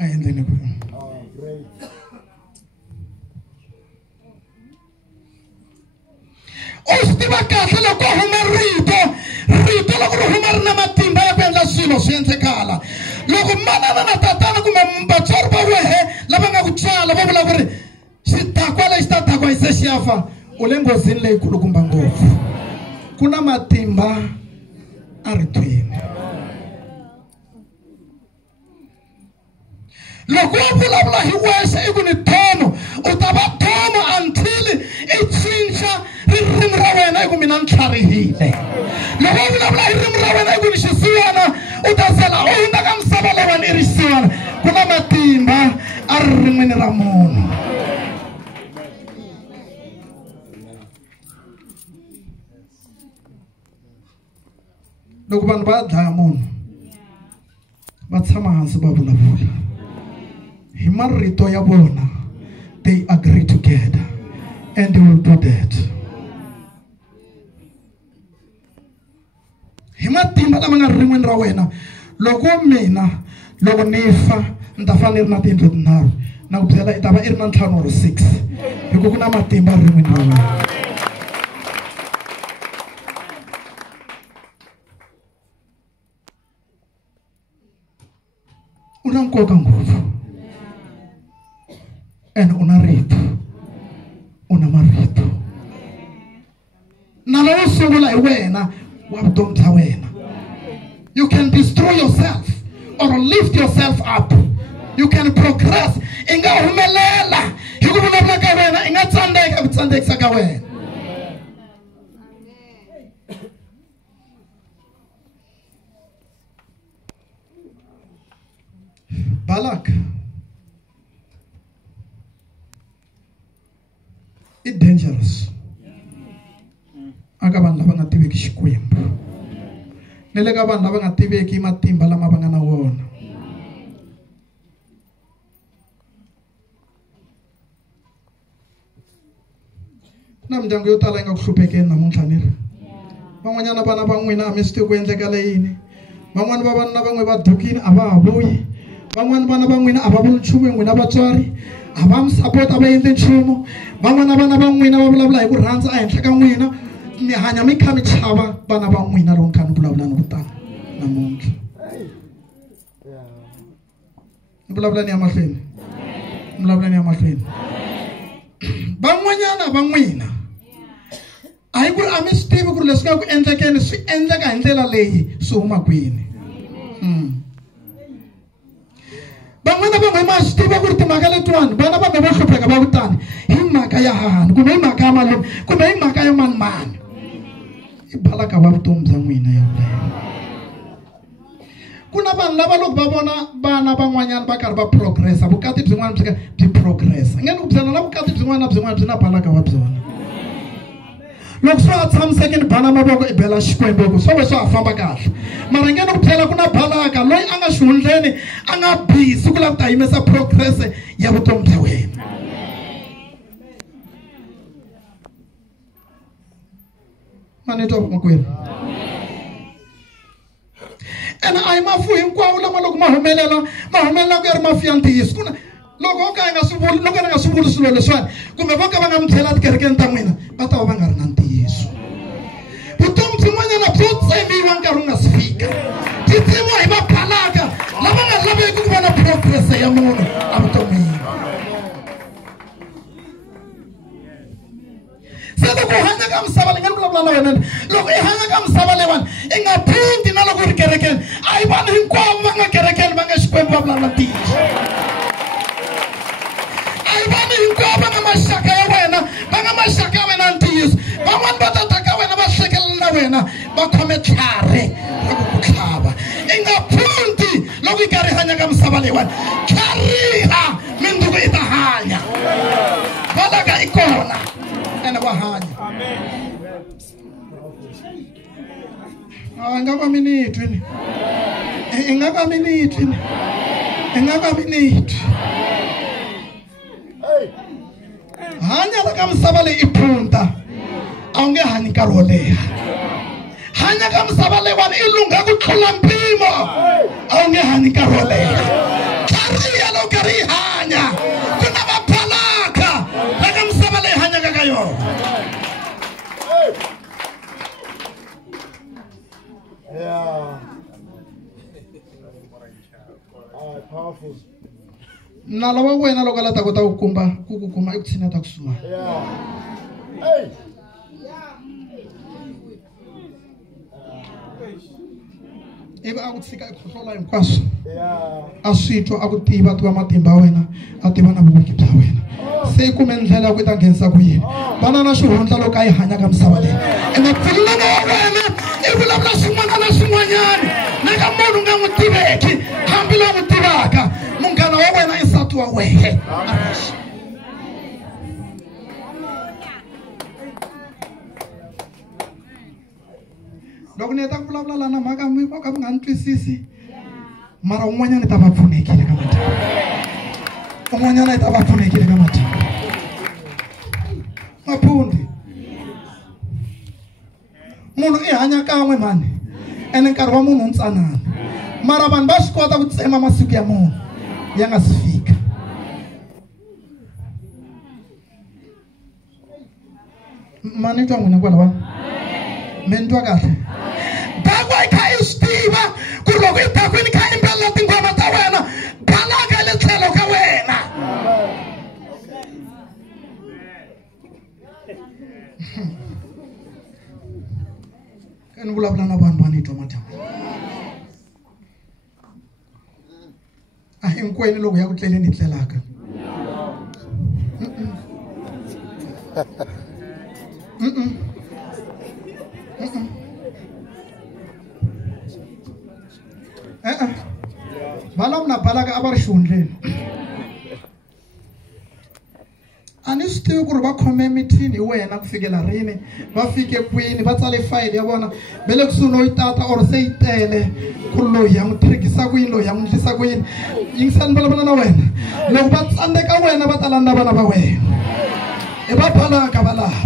a endleni ku yini. U swi tiva kahle loko huma rito loko ri huma ri na matimba ya ku endla swilo swi endlekala. Loko manana na tatana kumbe vatswari va wehe lava nga ku tswala va vula ku ri xidakwa lexi ta dakwa hi se xi ya fa, u le nghozini leyikulukumba ngopfu. Ku na matimba a ritweni. Loko u vulavula hi wexe i ku ni thomo, u ta va thomo until i cinca ririmi ra wena i ku mina ni tlharihile. loko u vulavula hi ririmi ra wena i ku ni xisiwana u ta zela u hundza ka misava leyiwani i ri xisiwana. Ku na matimba a ririmini ra munhu. Loko vanhu va dlaya munhu va tshama hansi va vulavula hi marito ya vona, they agree together and they will do that. Hi matimba lama nga ririn'wini ra wena, loko ni fa ni ta fa ni ri na tiyindlu tinharhu, na ku byela i ta va i ri na 5 or 6 hikuva ku na matimba ririn'wini ra wena. Una nkoka ngopfu and una rito, una marito. Na loko sungula hi wena wa vutomi bya wena. You can destroy yourself or lift yourself up. You can progress. I nga humelela hi ku vulavula ka wena, i nga tsandzeka ku tsandzekisa ka wena. Balak it's dangerous aka vanhu lava nga tiveki Xikwembu, ni le ka vanhu lava nga tiveki matimba lama va nga na wona. Na mindyangu yo tala yi nga ku hluphekeni namuntlha ni ri van'wanyana vana va n'wina a mi swi tivi ku endlekala yini. Van'wani vavanuna va n'wi va dukini a va ha vuyi. Van'wani vana va n'wina a va vuli nchumu hi n'wina vatswari, a va mi support, a va endli nchumu. Van'wana vana va n'wina va vulavula hi ku rhandza ehenhla ka n'wina, mi hanya mi kha mi chava vana va n'wina loko kha ni vulavula ni kutani namuntlha. Ni vulavula ni ya mahlweni, ni vulavula ni ya mahlweni. Van'wanyana va n'wina a hi ku a mi swi tivi ku ri leswi nga ku endlekeni swi endleka hi ndlela leyi swi huma kwini. Van'wana va n'wi ma swi tiva ku ri timhaka letiwani vana va va hlupheka va kutani hi mhaka ya hahani kumbe hi mhaka ya malume kumbe hi mhaka ya manimani. I Balaka wa vutomi bya n'wina ya vuleyo. Ku na vanhu lava loko va vona vana van'wanyana va karhi va progressa, vukati byin'wana byi progressa. Nge ni ku byela na vukati byin'wana na byin'wana byi na Balaka wa byona. Loko swo a tshamisekeni bana mavoko i bela Xikwembu ku swo va swo famba kahle, mara nge ni ku byela ku na Balaka loyi a nga xihundleni a nga busy ku lava ku ta yimesa progress ya vutomi bya wena. Mani twa makwerhu. Ena a hi mafu hinkwawo lama loko ma humelela ku ya ri mafu ya ntiyiso. Ku na loko ka nga swi vuli, loko nga swi vuli swilo leswiwani kumbe vo ka va nga mi byela tikerekeni ta n'wina va ta va nga ri na ntiyiso. Vutomi byin'wanyana byo tsemiwa nkarhi wu nga si fika, byi tsemiwa hi va Balaka lava nga laveki ku vona progress ya munhu evutomini. Se loko u hanya ka misava leyi nga ni vulavula na wena, loko i hanya ka misava leyiwani i nga phindi na loko u ri kerekeni. A hi vanhu hinkwavo va nga kerekeni va nga Xikwembu va vulavula ntiyiso. A hi vanhu hinkwavo va nga maxaka ya wena va nga maxaka ya wena ntiyiso. Van'wani va ta ka wena va hlekelela na wena va khome tlhari ra ku ku tlhava. I nga phindi loko i karhi i hanya ka misava leyiwani, tlhariha mindzuku i ta hanya. Balaka i kona ene wa hanya. Nga ka mi twi ni, nga ka mi twi ni, nga ka mi twi. Hanya la ka misava leyi i phunta, a wu nge hanyi nkarhi wo leha. Hanya ka misava leyiwani i lungha ku tlula mpimo, a wu nge hanyi nkarhi wo leha. Tlhariha loko karhi i hanya. Ku na va Balaka la ka misava leyi hanyaka ka yona. Powerful. Na lava wena loko la ta kota ku kuma i ku tshineta kusuhi. Hey. Ivi a ku tshika i khohlola hinkwaswo. A swi twa a ku tiva matimba ya wena, a tiva na vuwiki bya wena. Se i kume ndlela ya ku i ta nghenisa ku yini. Vana na xihundla loko a yi hanya ka misava leyi. I nga pfulelanga wa wena i vulavula swin'wana na swin'wanyana na ka munhu nga n'wi tiveki hambi lo n'wi tivaka munghana wa wena i nsati wa wehe. Loko ni heta ku vulavula la na mhaka mi ka mi nga ni twisisi mara un'wanyana i ta va pfunekile ka madyambu, un'wanyana i ta va pfunekile ka madyambu. Maphundi munhu i hanya kan'we mani ene nkarhi wa munhu ntsanana mara vanhu va swi kota ku tsema masiku ya munhu ya nga si fika. Mani twa n'wina kwala vanhu mi ni twa kahle bakwa i kha i swi tiva ku ri loko i bakwini kha yimbelela tinghoma ta wena balaka le tlhelo ka wena. Ni vulavula na vanhu va ni twa madyambu a hinkwenu loko ya ku tleleni tlelaka vala mna balaka a va ri xihundleni a ni swi tivi ku ri va khome mithini hi wena ku fikela rini va fike kwini va tsale fayili ya vona ve le kusuhi no yi tata or se yi tele ku ri loyi ya n'wi tirhisa ku yini loyi ya n'wi ndlisa ku yini yingisani vulavula na wena loko va tsandzeka wena va ta landa vana va wena i va balaka valava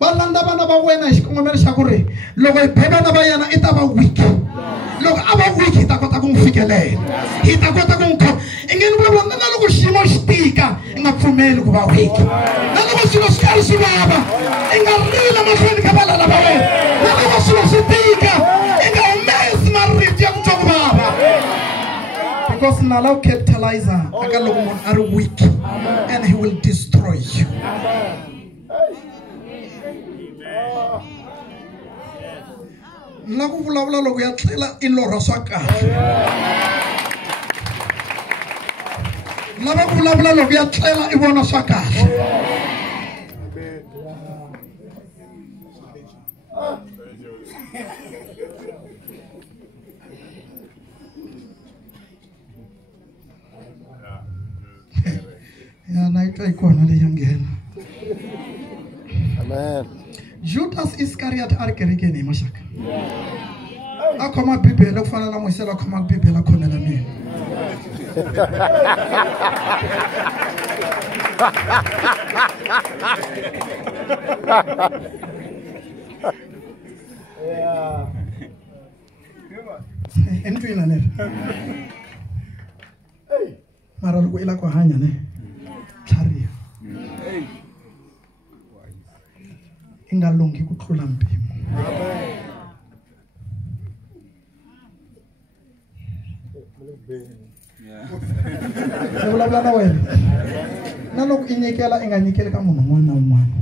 va landa vana va wena hi xikongomelo xa ku ri loko hi be vana va yena i ta va weak loko a va weak hi ta kota ku n'wi fikelela hi ta kota ku n'wi i nge ni vulavula na loko xiyimo xi tika i nga pfumeli ku va weak na loko swilo swi karhi swi vava i nga rila mahlweni ka valala va wena na loko swilo swi tika i nga humesi maribye ya ku twa ku vava because na la ku capitalizer aka loko munhu a ri weak and he will destroy you. Na ku vulavula loko ya tlela i lorha swa kahle lava ku vulavula loko ya tlela i vona swa kahle. Ya na itwa ikona leyi ya nghena. Amen. Judas Iscariot a ri kerekeni hi maxaka a khoma bibele ku fana na Moyise a khoma bibele a khomela mina. Entwina ne mara loko i la ku hanya ne tlhariha i nga lunghi ku tlula mpimo. Ni vulavula na wena na loko i nyikela i nga nyikeli ka munhu un'wana na un'wana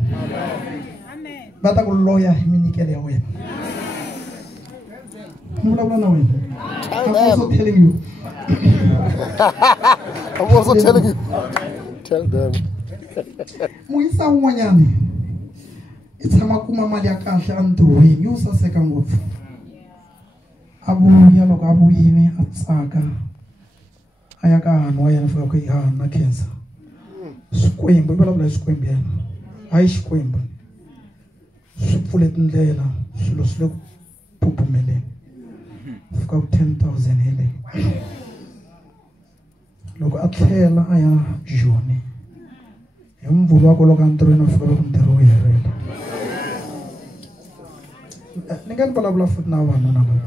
va ta ku loya hi minyikelo ya wena. Ni vulavula na wena I'm also telling you. I'm also telling you. Tell them. Muyisa un'wanyani i tshama kuma mali ya kahle a ntirhweni yo saseka ngopfu a vuya loko a vuyini a tsaka a ya ka hanu wa yena fika ku yi na cancer swikwembu i vulavula hi swikwembu yena hayi xikwembu swi pfule tindlela swilo swi le ku pupumeleni fika ku 10,000 hele loko a tlhela a ya joni hi mvula ko loko a ntirhweni a fika loko ntirho wu herile. Ni nga ni vulavula futhi na vanhu na vona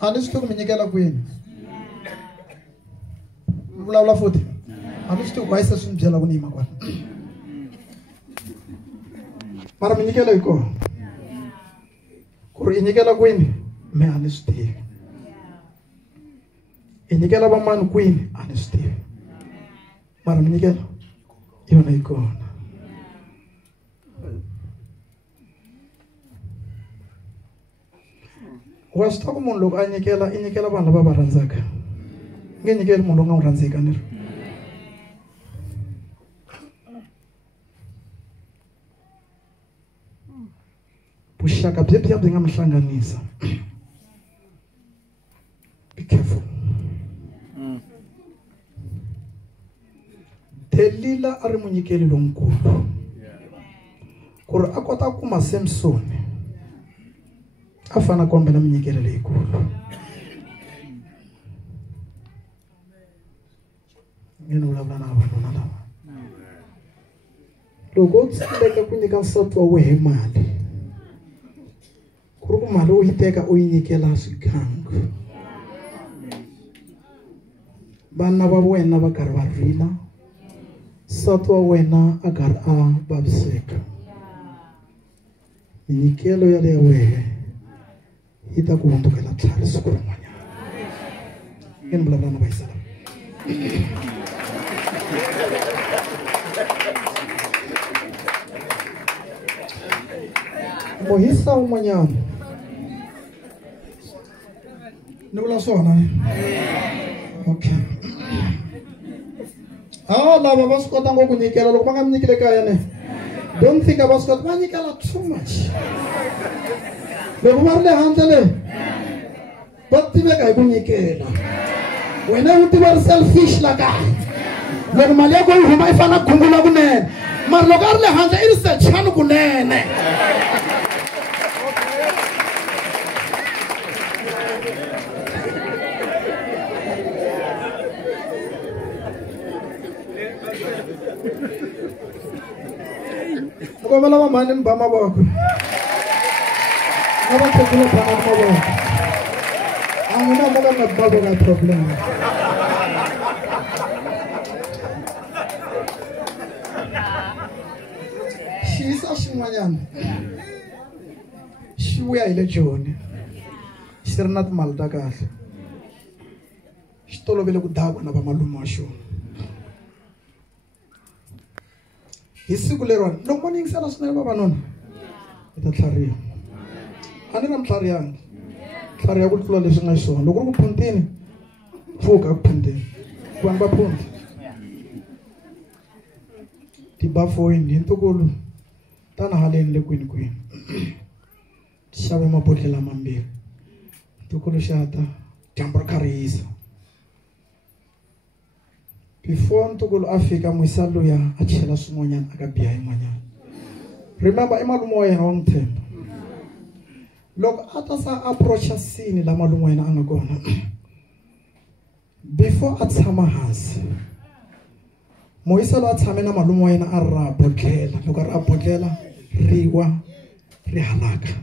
a ni swi tivi ku mi nyikela kwini vulavula futhi a ni swi tivi ku va yisa swi ni byela ku ni yima kwala mara mi nyikela hi kona ku ri i nyikela kwini me a ni swi tivi i nyikela va mani kwini a ni swi tivi mara mi nyikela yona yi kona. Wa swi tiva ku munhu loko a nyikela i nyikela vanhu lava va rhandzaka nge nyikeli munhu loyi nga n'wi rhandzeki ni ri vuxaka byi nga mi hlanganisa. Be careful. Delila a ri munyikeli lonkulu ku ri a kota ku kuma Samson a fana kombela munyikeli leyikulu. Ngeni vulavula na vavanuna lava loko u tsandzeka ku nyika nsati wa wena mali ku ri ku mali u yi teka u yi nyikela swigangu, vana va wena va karhi va rila, nsati wa wena a karhi a vaviseka, minyikelo yaleyo wehe yi ta ku hundzukela tlhari siku rin'wanyana. Ngeni vulavula na vayisala mohisa un'wanyana ni vula swona okay. Lava va swi kota ngopfu ku nyikela loko va nga mi nyikile kaya ne, don't think va swi kota va nyikela too much. Loko va ri le handle le va tiveka hi ku nyikela, wena u tiva ri selfish la kaya loko mali ya ku yi huma yi fana gungula kunene, mara loko a ri le handle i ri sechani kunene. Kombela va mhani ni ba mavoko na va tekula bana mavoko a n'wina mo ka nga bavo ka problem. Xiyisa xin'wanyana xi vuya hi le Joni xi ri na timali ta kahle, xi tolovele ku dakwa na vamalume wa xona. Hi siku leriwani loko mo ni yingisela swinene vavanuna hi ta tlhariha, a ni nga mi tlharihangi, tlhariha ku tlula leswi nga xiswona. Loko ri ku phuntini pfuka ku phuntini, vanhu va phunti tibafoyini hi ntukulu tana haleni le kwini xave mabodlela mambirhi, ntukulu xata dyambu ri karhi hisa. Before ntukulu a fika mwisa luya a chela swin'wanyana aka biya yin'wanyana. Remember i malume wa yena wa n'wi tshemba. Loko a ta sa approacha scene la malume wa yena a nga kona, before a tshama hansi Moisa lo a tshame na malume wa yena a ra bodlela, loko a bodlela riwa ri halaka.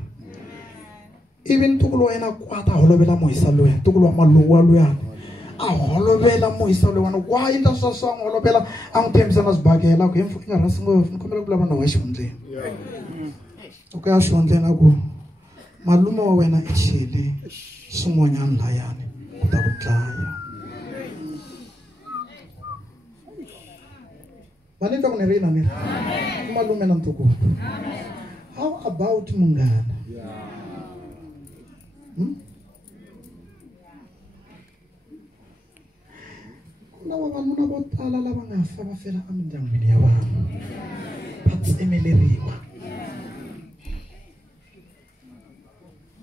Even ntukulu wa yena kwata holovela Moisa loya, ntukulu wa malume wa loya a holovela Moisa loya, wa endla swa holovela a n'wi thembisa na swibakela ku i nga rhasi ngopfu, ni kombela ku vulavula na wa xihundleni. Loko ya xihundleni a ku malume wa wena i chele swin'wanyana layani ku ta ku dlaya. Mani ta ku ni rina ni malume na ntukulu. How about munghana? Kuna vavanuna vo tala lava nga fa va fela emindyangwini ya vanhu va tsemeleriwa.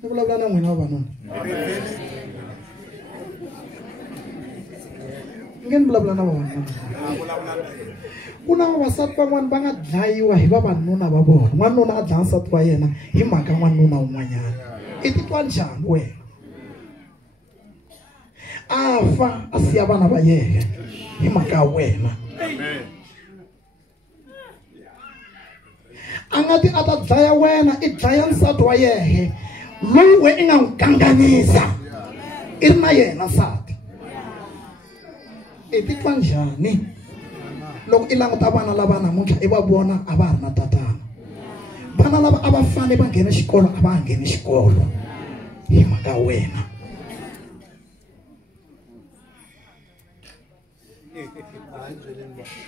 Ni vulavula na n'wina vavanuna, ngeni vulavula na vavanuna. Kuna vavasati van'wana va nga dlayiwa hi vavanuna va vona, n'wanuna a dlaya nsati wa yena hi mhaka n'wanuna un'wanyana. I titwa njhani wena? A fa a siya vana va yena hi mhaka ya wena. A nga ti a ta dlaya wena, i dlaya nsati wa yena loyi we i nga n'wi kanganyisa i ri na yena nsati. I titwa njhani loko i languta vana lava namuntlha i va vona a va ha ri na tatana? Vana lava a va fane va nghena xikolo a va ha ngheni xikolo hi mhaka wena.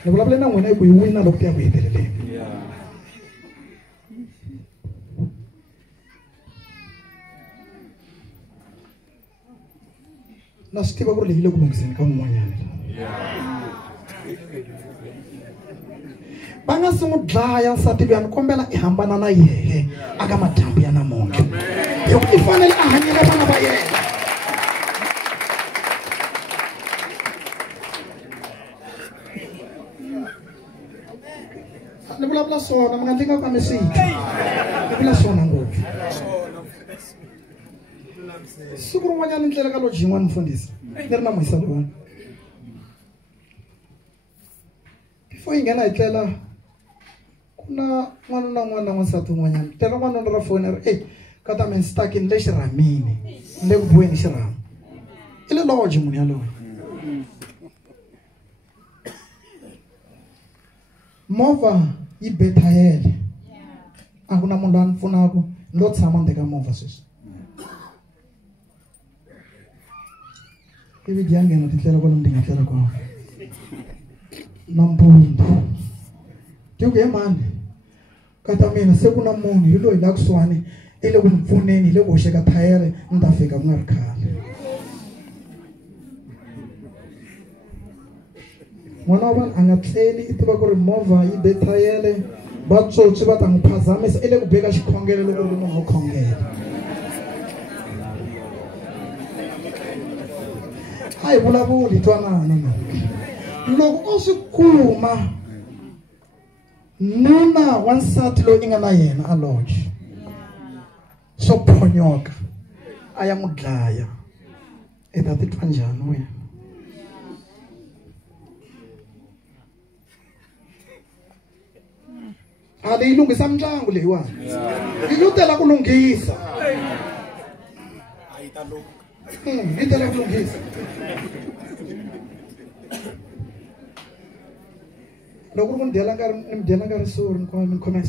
Ni vulavula na n'wina ku yi wina loko ti ya ku heteleleni. Na swi tiva ku ri leyile ku lunghiseni ka un'wanyana. va nga si n'wi dlaya nsati luya ni kombela i hambana na yehe aka madyambu ya namuntlha hikuva i fanele a hanyela vana va yena. Ni vulavula swona mi nga ndzi nga ka misiki ni vula swona ngopfu. Siku rin'wanyana ni tlela ka loji yin'wana mfundhisi ni ri na muhisani wona. Before yi nghena hi tlela ku na n'wanuna n'wana na n'wansati wun'wanyana tlela n'wanuna ra foni ri kata mi stuck ni le xirhamini ni le ku buweni xirhami i le loji munhu yaloye. Movha yi be thayele a ku na munhu loyi a ni pfunaka ni lo tshama ni teka movha sweswi ivi di ya nghena titlela kwalomu ti nga tlela kona nampundzu ti ku he mani kata mina se ku na munhu hi loyi la kusuhani i le ku ni pfuneni hi le ku hoxeka thayere ni ta fika ku nga ri khale. N'wana wa vanhu a nga tleli i tiva ku ri movha yi be thayele vatsotsi va ta n'wi phazamisa i le ku beka xikhongelo loko ri munhu wo khongela. A hi vulavuli twanana na loko o swi kuma nuna wansati loyi i nga na yena a loji swo phonyoka a ya n'wi dlaya i ta titwa njhani wena? Ali yi lunghisa mindyangu leyiwani yi lo tela ku lunghisa yi tela ku lunghisa. Loko ku ni dyela nkarhi suri ni khome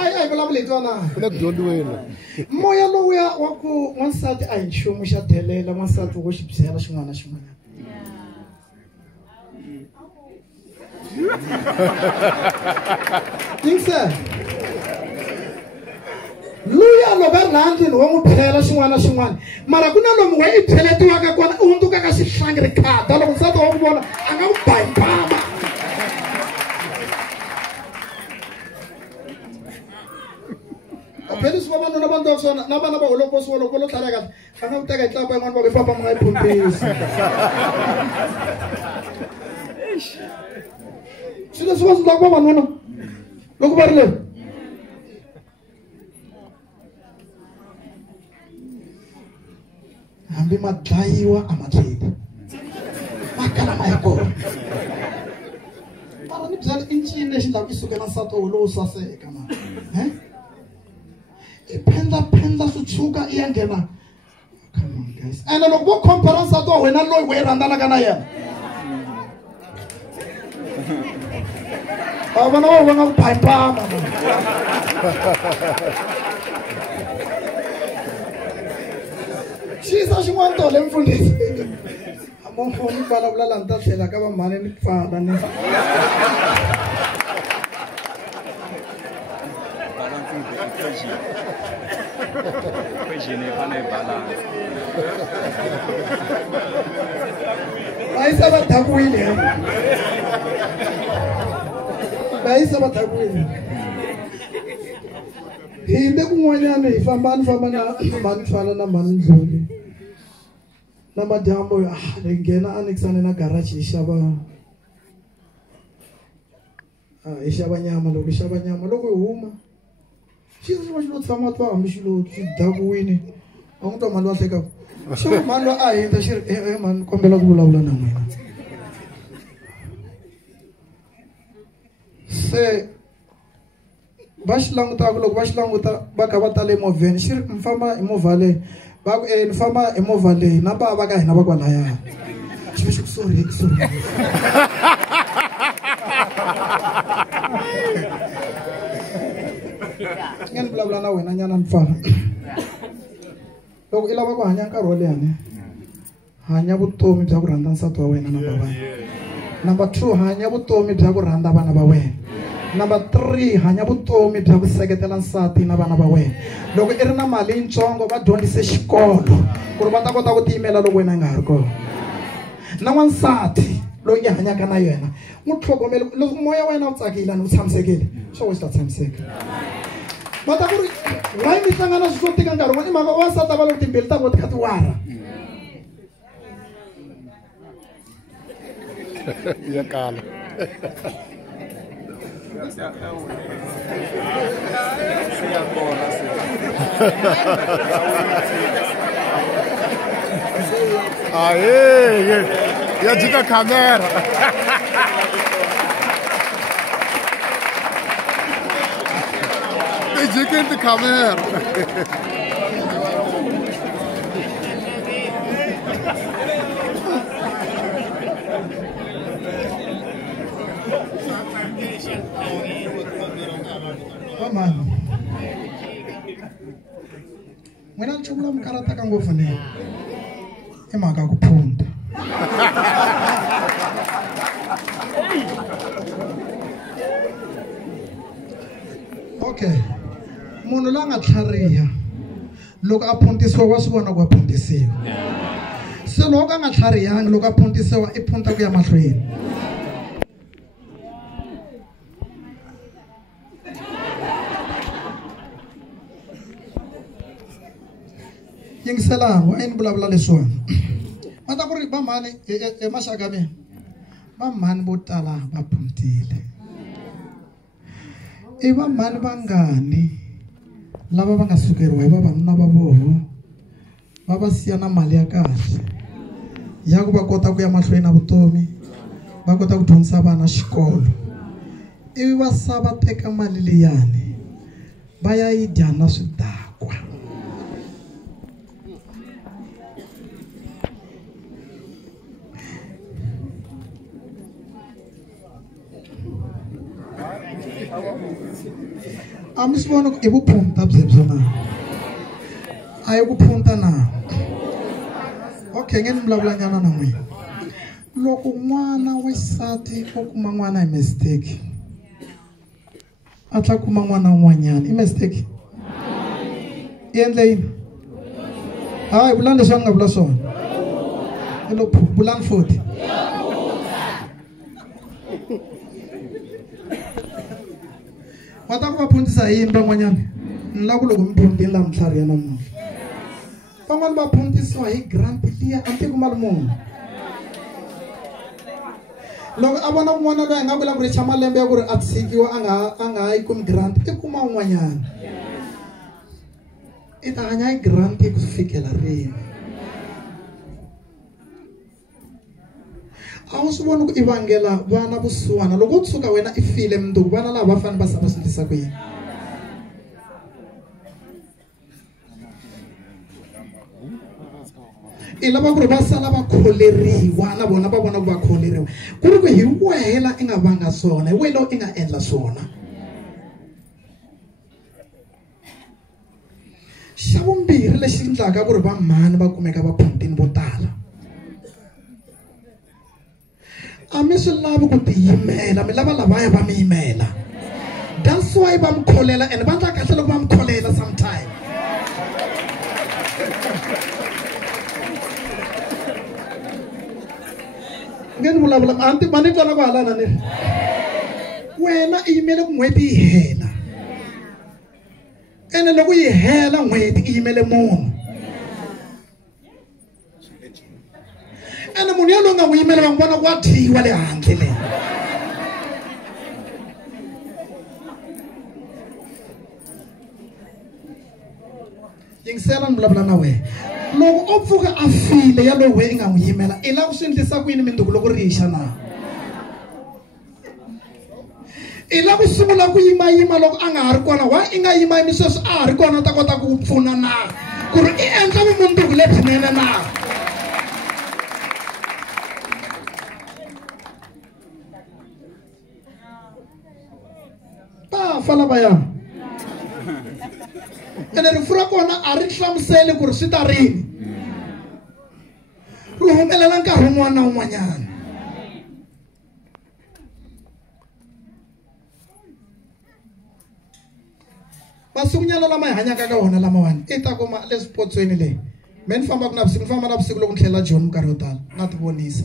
ai vulavula hi twanana ku le ku dyondziweni moya lowuya wa ku n'wansati a hi nchumu xa delela n'wansati wo xi byela xin'wana na xin'wanyana. Yingisela luya loko a rhandlini wa n'wi phela xin'wana na xin'wana mara ku na lomu wa i pheletiwaka kona u hundzuka ka xihlangi ri khada loko nsati wa ku vona a nga ku ba hi mpama. Phela swi vavanuna va ndhawu swona na vana va holoposi wa loko lo tlhela kahle va nga ku teka hi tlapa yin'wana va ku papa mi nga yi phumpisi. Swi leswi va swi endlaka vavanuna loko va ri le hambi ma dlayiwa a ma tlheli ma kala ma ya kona. Mara ni byela i ncini lexi endlaka i sukela nsati lowu saseka ma i pendla swi tshuka i ya nghena. Come on guys, ene loko vo compara nsati wa wena loyi we rhandzanaka na yena vana va nga ku phayimpama. Xisa xin'wana tole mfundhisi amofoni vulavula laha ni ta tlhela ka vamhani ni pfala ni va yisa va dakwile hi le kun'wanyana hi famba na mani Tfala na mani Ndloli na madyambu hi nghena anexane na garage hi xava nyama. Loko hi xava nyama loko hi huma xilo xi lo tshama twa hambi xilo xi dakiwile a n'wi twa mani wa hlekaka xo mani loyi a hundza xi ri mani kombela ku vulavula na n'wina. Se va xi langutaka loko va xi languta va kha va tale emovheni xi ri mi famba hi movha leyi va ku ni famba hi movha leyi na bava va ka hina va kwalaya xi ve xi ku sorry nge ni vulavula na wena nyana ni pfala loko i lava ku hanya nkarhi wo leha ne hanya vutomi bya ku rhandza nsati wa wena number 1. Number 2 hanya vutomi bya ku rhandza vana va wena. Number 3, hanya vutomi bya ku seketela nsati na vana va wena. Loko i ri na mali yitsongo va dyondzise xikolo ku ri va ta kota ku tiyimela loko wena nga ha ri kona. Na n'wansati loyi i hanyaka na yena n'wi tlhogomeli loko moya wena wu tsakile ni wu tshamisekile swo wena swi ta tshamiseka. Va ta ku ri why mi hlangana swi swo tika nkarhi wun'wana i mhaka wasati va loko timbilu ta vona ti kha ti wara. Ya kala. Aê, ya jika kamera. Jika di kamera. Mano, wena nchumu mkarata ka ngopfu ne i mhaka ku phunta. Okay, munhu la nga tlhariha loko a phuntisiwa wa swi vona ku a phuntisiwa. Se loko a nga tlharihangi loko a phuntisiwa i phunta ku ya mahlweni. Yingiselanga a ni vulavula leswiwani va ta ku ri va mhani maxaka mina va mhani vo tala va phuntile i va mhani vangani lava va nga sukeriwa hi vavanuna va voho va va siya na mali ya kahle ya ku va kota ku ya mahlweni na vutomi va kota ku dyondzisa vana xikolo ivi va sava teka mali liyani va ya yi dya na swidakwa. A mi swi vona ku i vuphunta byebyo na a yi ku phunta na. Okay, nge ni vulavulanyana na n'wina loko n'wana wa xisati o kuma n'wana hi mistake a tlha kuma n'wana wun'wanyana i mistake i endle yini hayi vulani leswi a ni nga vula swona i lo vulani futhi. Va ta ku va phuntisa hi yini van'wanyana ni lava ku loko mi phuntini laha mitlhari ya namuntlha van'wani va phuntisiwa hi grant liya a tiko mali muni loko a vona kun'wana loyi a nga vula ku ri cha malembe ya ku ri a tshikiwa a nga yi kumi grant i kuma un'wanyana i ta hanya hi grant ku fikela rini. A wu swi voni ku i vangela vana vusiwana loko u tshuka wena i file mundzuku vana lava va fanele va swi endlisa ku yini. I lava ku ri va sala va kholeriwa na vona va vona ku va kholeriwa ku ri ku hi wena i nga vanga swona hi wena i nga endla swona. Xa vumbirhi lexi endlaka ku ri va mhani va kumeka va phuntini vo tala a mi swi lavi ku tiyimela mi lava lavaya va mi yimela that's why va mi kholela and va endla kahle loko va mi kholela sometime. Nge ni vulavula anti mani twana ku halana ni wena i yimele ku n'hweti yi hela ene loko yi hela n'hweti i yimele munhu ene munhu yaloyi nga n'wi yimela va n'wi vona ku wa dyiwa le handle leyi. Yingisela ni vulavula na wena loko o pfuka a file yaloyi wena i nga n'wi yimela i lava ku swi endlisa ku yini mindzuku loko rixa na i lava ku sungula ku yimayima loko a nga ha ri kona wa i nga yimayimi sweswi a ha ri kona u ta kota ku pfuna na ku ri i endla vumundzuku lebyinene na. Va lavaya ene rifu ra kona a ri hlamuseli ku ri swi ta rini ri humelela nkarhi wun'wana na wun'wanyana. masukunyana lama hi hanyaka ka wona lamawani i ta kuma le swipotsweni le me ni famba na vusiku loko ni tlhela John minkarhi yo tala na ti vonisa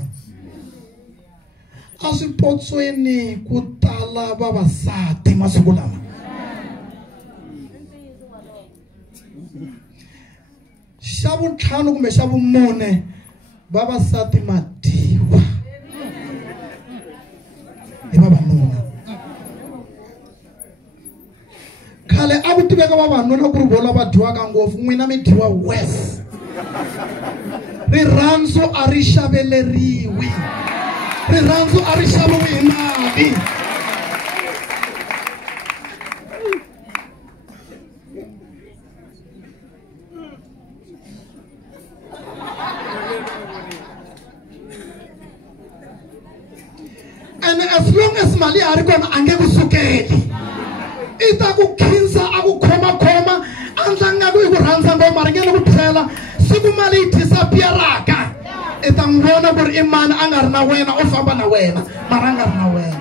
a swipotsweni ku tala vavasati masiku lama xa vuntlhanu kumbe xa vumune vavasati madiwa hi vavanuna khale a ku tiveka vavanuna ku ri vona va dyiwaka ngopfu n'wina mi dyiwa west rirhandzu a ri xaveleriwi rirhandzu a ri xaviwi hi mali and as long as mali a ri kona a nge ku sukeli i ta ku khinsa a ku khoma a ndla ngaku i ku rhandza ngoma ri nge le ku tlhela siku mali yi disappearaka i ta n'wi vona ku ri i mani a nga ri na wena u famba na wena mara a nga ri na wena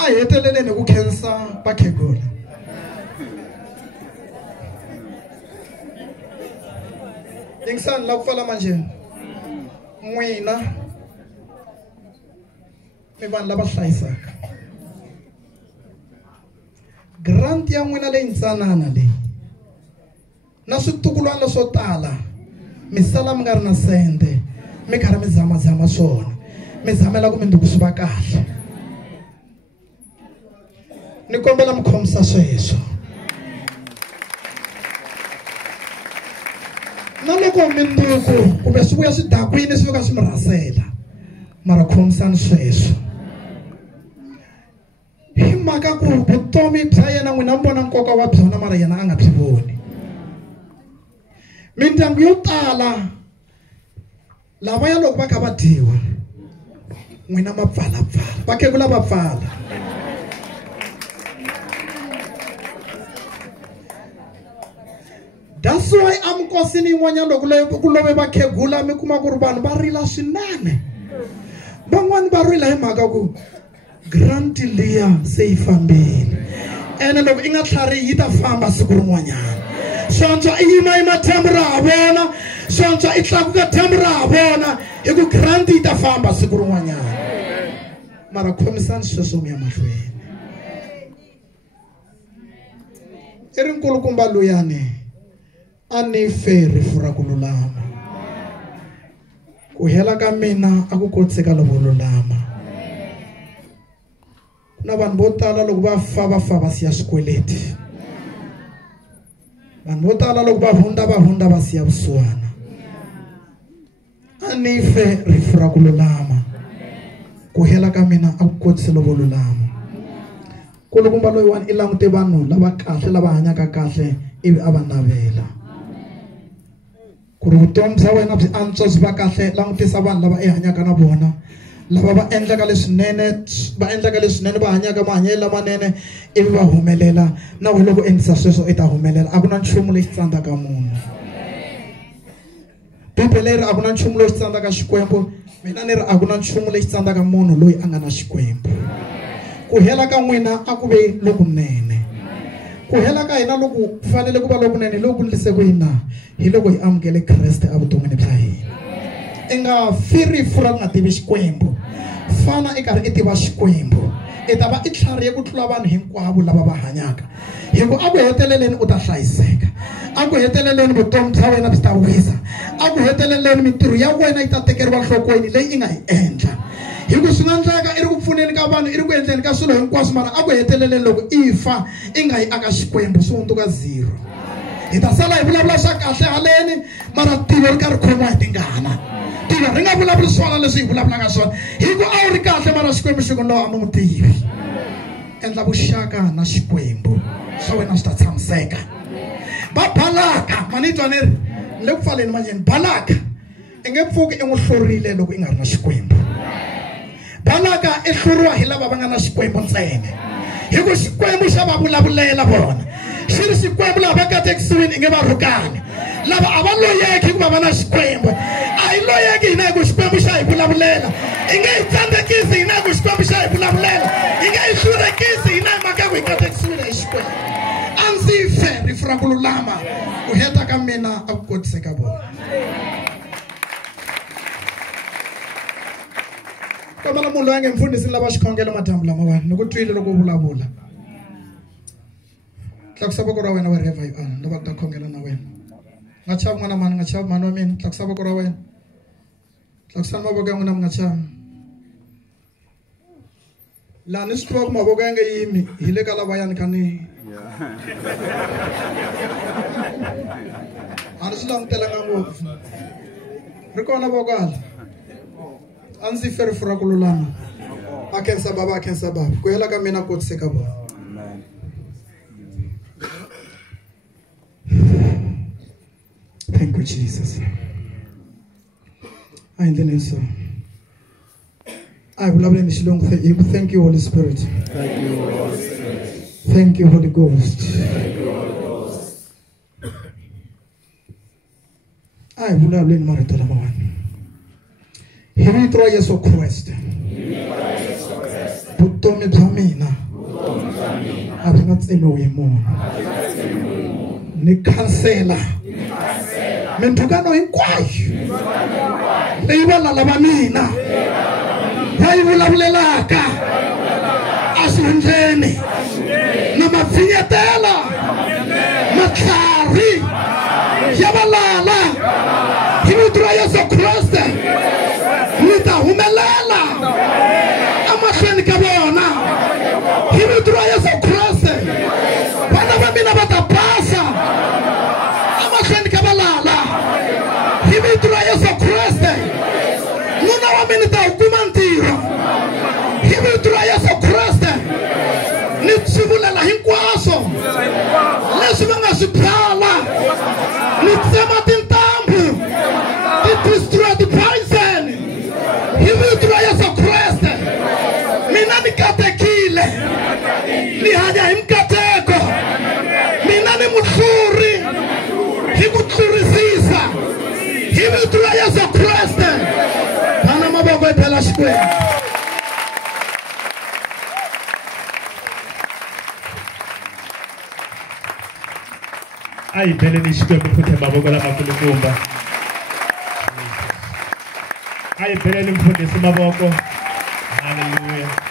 a heteleleni ku khensa vakhegula ingisani la ku pfala manjeni n'wina mi vanhu lava hlayisaka grant ya n'wina leyi ntsanana leyi na switukulwana swo tala mi sala mi nga ri na sente mi karhi mi zamazama swona mi zamela ku mindzuku swi va kahle ni kombela mi khomisa sweswo na loko mindzuku kumbe swi vuya swi dakwini swi fika swi mi rasela mara khomisani sweswo hi mhaka ku vutomi bya yena n'wina mi vona nkoka wa byona mara yena a nga byi voni mindyangu yo tala lavaya loko va kha va dyiwa n'wina ma pfalapfala vakhegula va pfala that's why amikosini yin'wanyana loko ku love vakhegula mi kuma ku ri vanhu va rila swinene van'wani va rila hi mhaka ku grant liya se yi fambile ene loko i nga tlhari yi ta famba siku rin'wanyana swantswa i yima thamu ra ha vona swantswa i tlakuka thamu ra ha vona hi ku grant yi ta famba siku rin'wanyana mara khomisani sweswo mi ya mahlweni i ri nkulukumba luyani a ni fe rifu ra ku lulama ku hela ka mina a ku kotseka lovo lulama ku na vanhu vo tala loko va fa va siya swikweleti vanhu vo tala loko va hundza va siya vusiwana a ni fe rifu ra ku lulama ku hela ka mina a ku kotseka lovo lulama kulukumba loyiwani i langute vanhu lava kahle lava hanyaka kahle ivi a va navela ku ri vutomi bya wena byi antswa byi va kahle langutisa vanhu lava i hanyaka na vona lava va endlaka leswinene va hanyaka mahanyelo lamanene ivi va humelela na we loko endlisa sweswo i ta humelela a ku na nchumu lexi tsandzaka munhu bibele leri a ku na nchumu loyi xi tsandzaka xikwembu mina ni ri a ku na nchumu lexi tsandzaka munhu loyi a nga na xikwembu ku hela ka n'wina a ku ve lokunene ku hela ka hina loko fanele ku va lokunene loku lise ku hina hi loko hi amukele Kreste evuton'wini bya hina i nga fi rifu ra ku nga tivi xikwembu fana i karhi i tiva xikwembu i ta va i tlharihe ku tlula vanhu hinkwavo lava va hanyaka hi ku a ku heteleleni u ta hlayiseka a ku heteleleni vutomi bya wena byi ta wisa a ku heteleleni mintirho ya wena yi ta tekeriwa nhlokweni leyi i nga yi endla hi ku swi nga endleka i ri ku pfuneni ka vanhu i ri ku endleni ka swilo hinkwaswo mara a ku heteleleni loko i fa i nga yi aka xikwembu swi hundzuka zero hi ta sala hi vulavula swa kahle haleni mara tilo ri karhi khomiwa hi tingana tilo ri nga vulavuli swona leswi hi vulavulaka swona hi ku a wu ri kahle mara xikwembu xi ku no a mi n'wi tivi endla vuxaka na xikwembu swa wena swi ta tshamiseka va Balaka mani twa ni ri ni le ku pfaleni manjeni Balaka i nge pfuki i n'wi hlorile loko i nga ri na xikwembu Balaka i hluriwa hi lava va nga na xikwembu ntsena hi ku Xikwembu xa va vulavulela vona xi ri Xikwembu lava va katekisiwini i nge va rhukani lava a va loyeki ku va va na Xikwembu a hi loyeki hina hi ku Xikwembu xa hi vulavulela i nge hi tsandzekisi hina hi ku Xikwembu xa hi vulavulela i nge hi hlurekisi hina hi mhaka ku hi katekisiwile hi Xikwembu a ndzi fe rifu ra ku lulama ku heta ka mina a ku kotise ka vona kamala munhu loyi a nge mfundhisi lava xikhongelo madyambu lamawani ni ku twile loko u vulavula tlakusa voko ra wena wherever you are lava ku ta khongela na wena nga chavi n'wana mani nga chavi mani wa mina tlakusa voko ra wena tlakusani mavoko ya n'wina mi nga chavi laha ni swi tiva ku mavoko ya nge yimi hi le ka lavayani ka ni a ni swi langutelanga ngopfu ri kona voko ala a ndzi fe rifu ra ku lulama a khensa baba ku hela ka mina kotise ka vona thank you Jesus a hi ndleni so a hi vulavuleni xilungu thank you Holy Spirit thank you Holy Ghost a hi vulavuleni marito lamawani hi vito ra Yesu Kreste vutomi bya mina a byi nga tsemiwi hi munhu ni khansela minthukano hinkwayo leyi valala va mina va yi vulavulelaka a swihundleni na mapfinyetela matlhari ya valala hi vito ra Yesu Kreste ni ta humelela amahlweni ka vona hi vito ra Yesu Kreste vana va mina va ta basa amahlweni ka valala hi vito ra Yesu Kreste nuna wa mina ta hukuma ntirho hi vito ra Yesu Kreste ni tsivulela hinkwaswo leswi va nga swi byala ni tsema tintambu ti-destroy ti-poison hi vito ra Yesu Kreste mina ni katekile ni hanya hi mikateko mina ni muhluri hi ku tlurisisa hi vito ra Yesu Kreste ana mavoko hi phela Xikwembu a hi pheleni Xikwembu futhi mavoko lamakulukumba a hi pheleni mfundhisi mavoko haleluya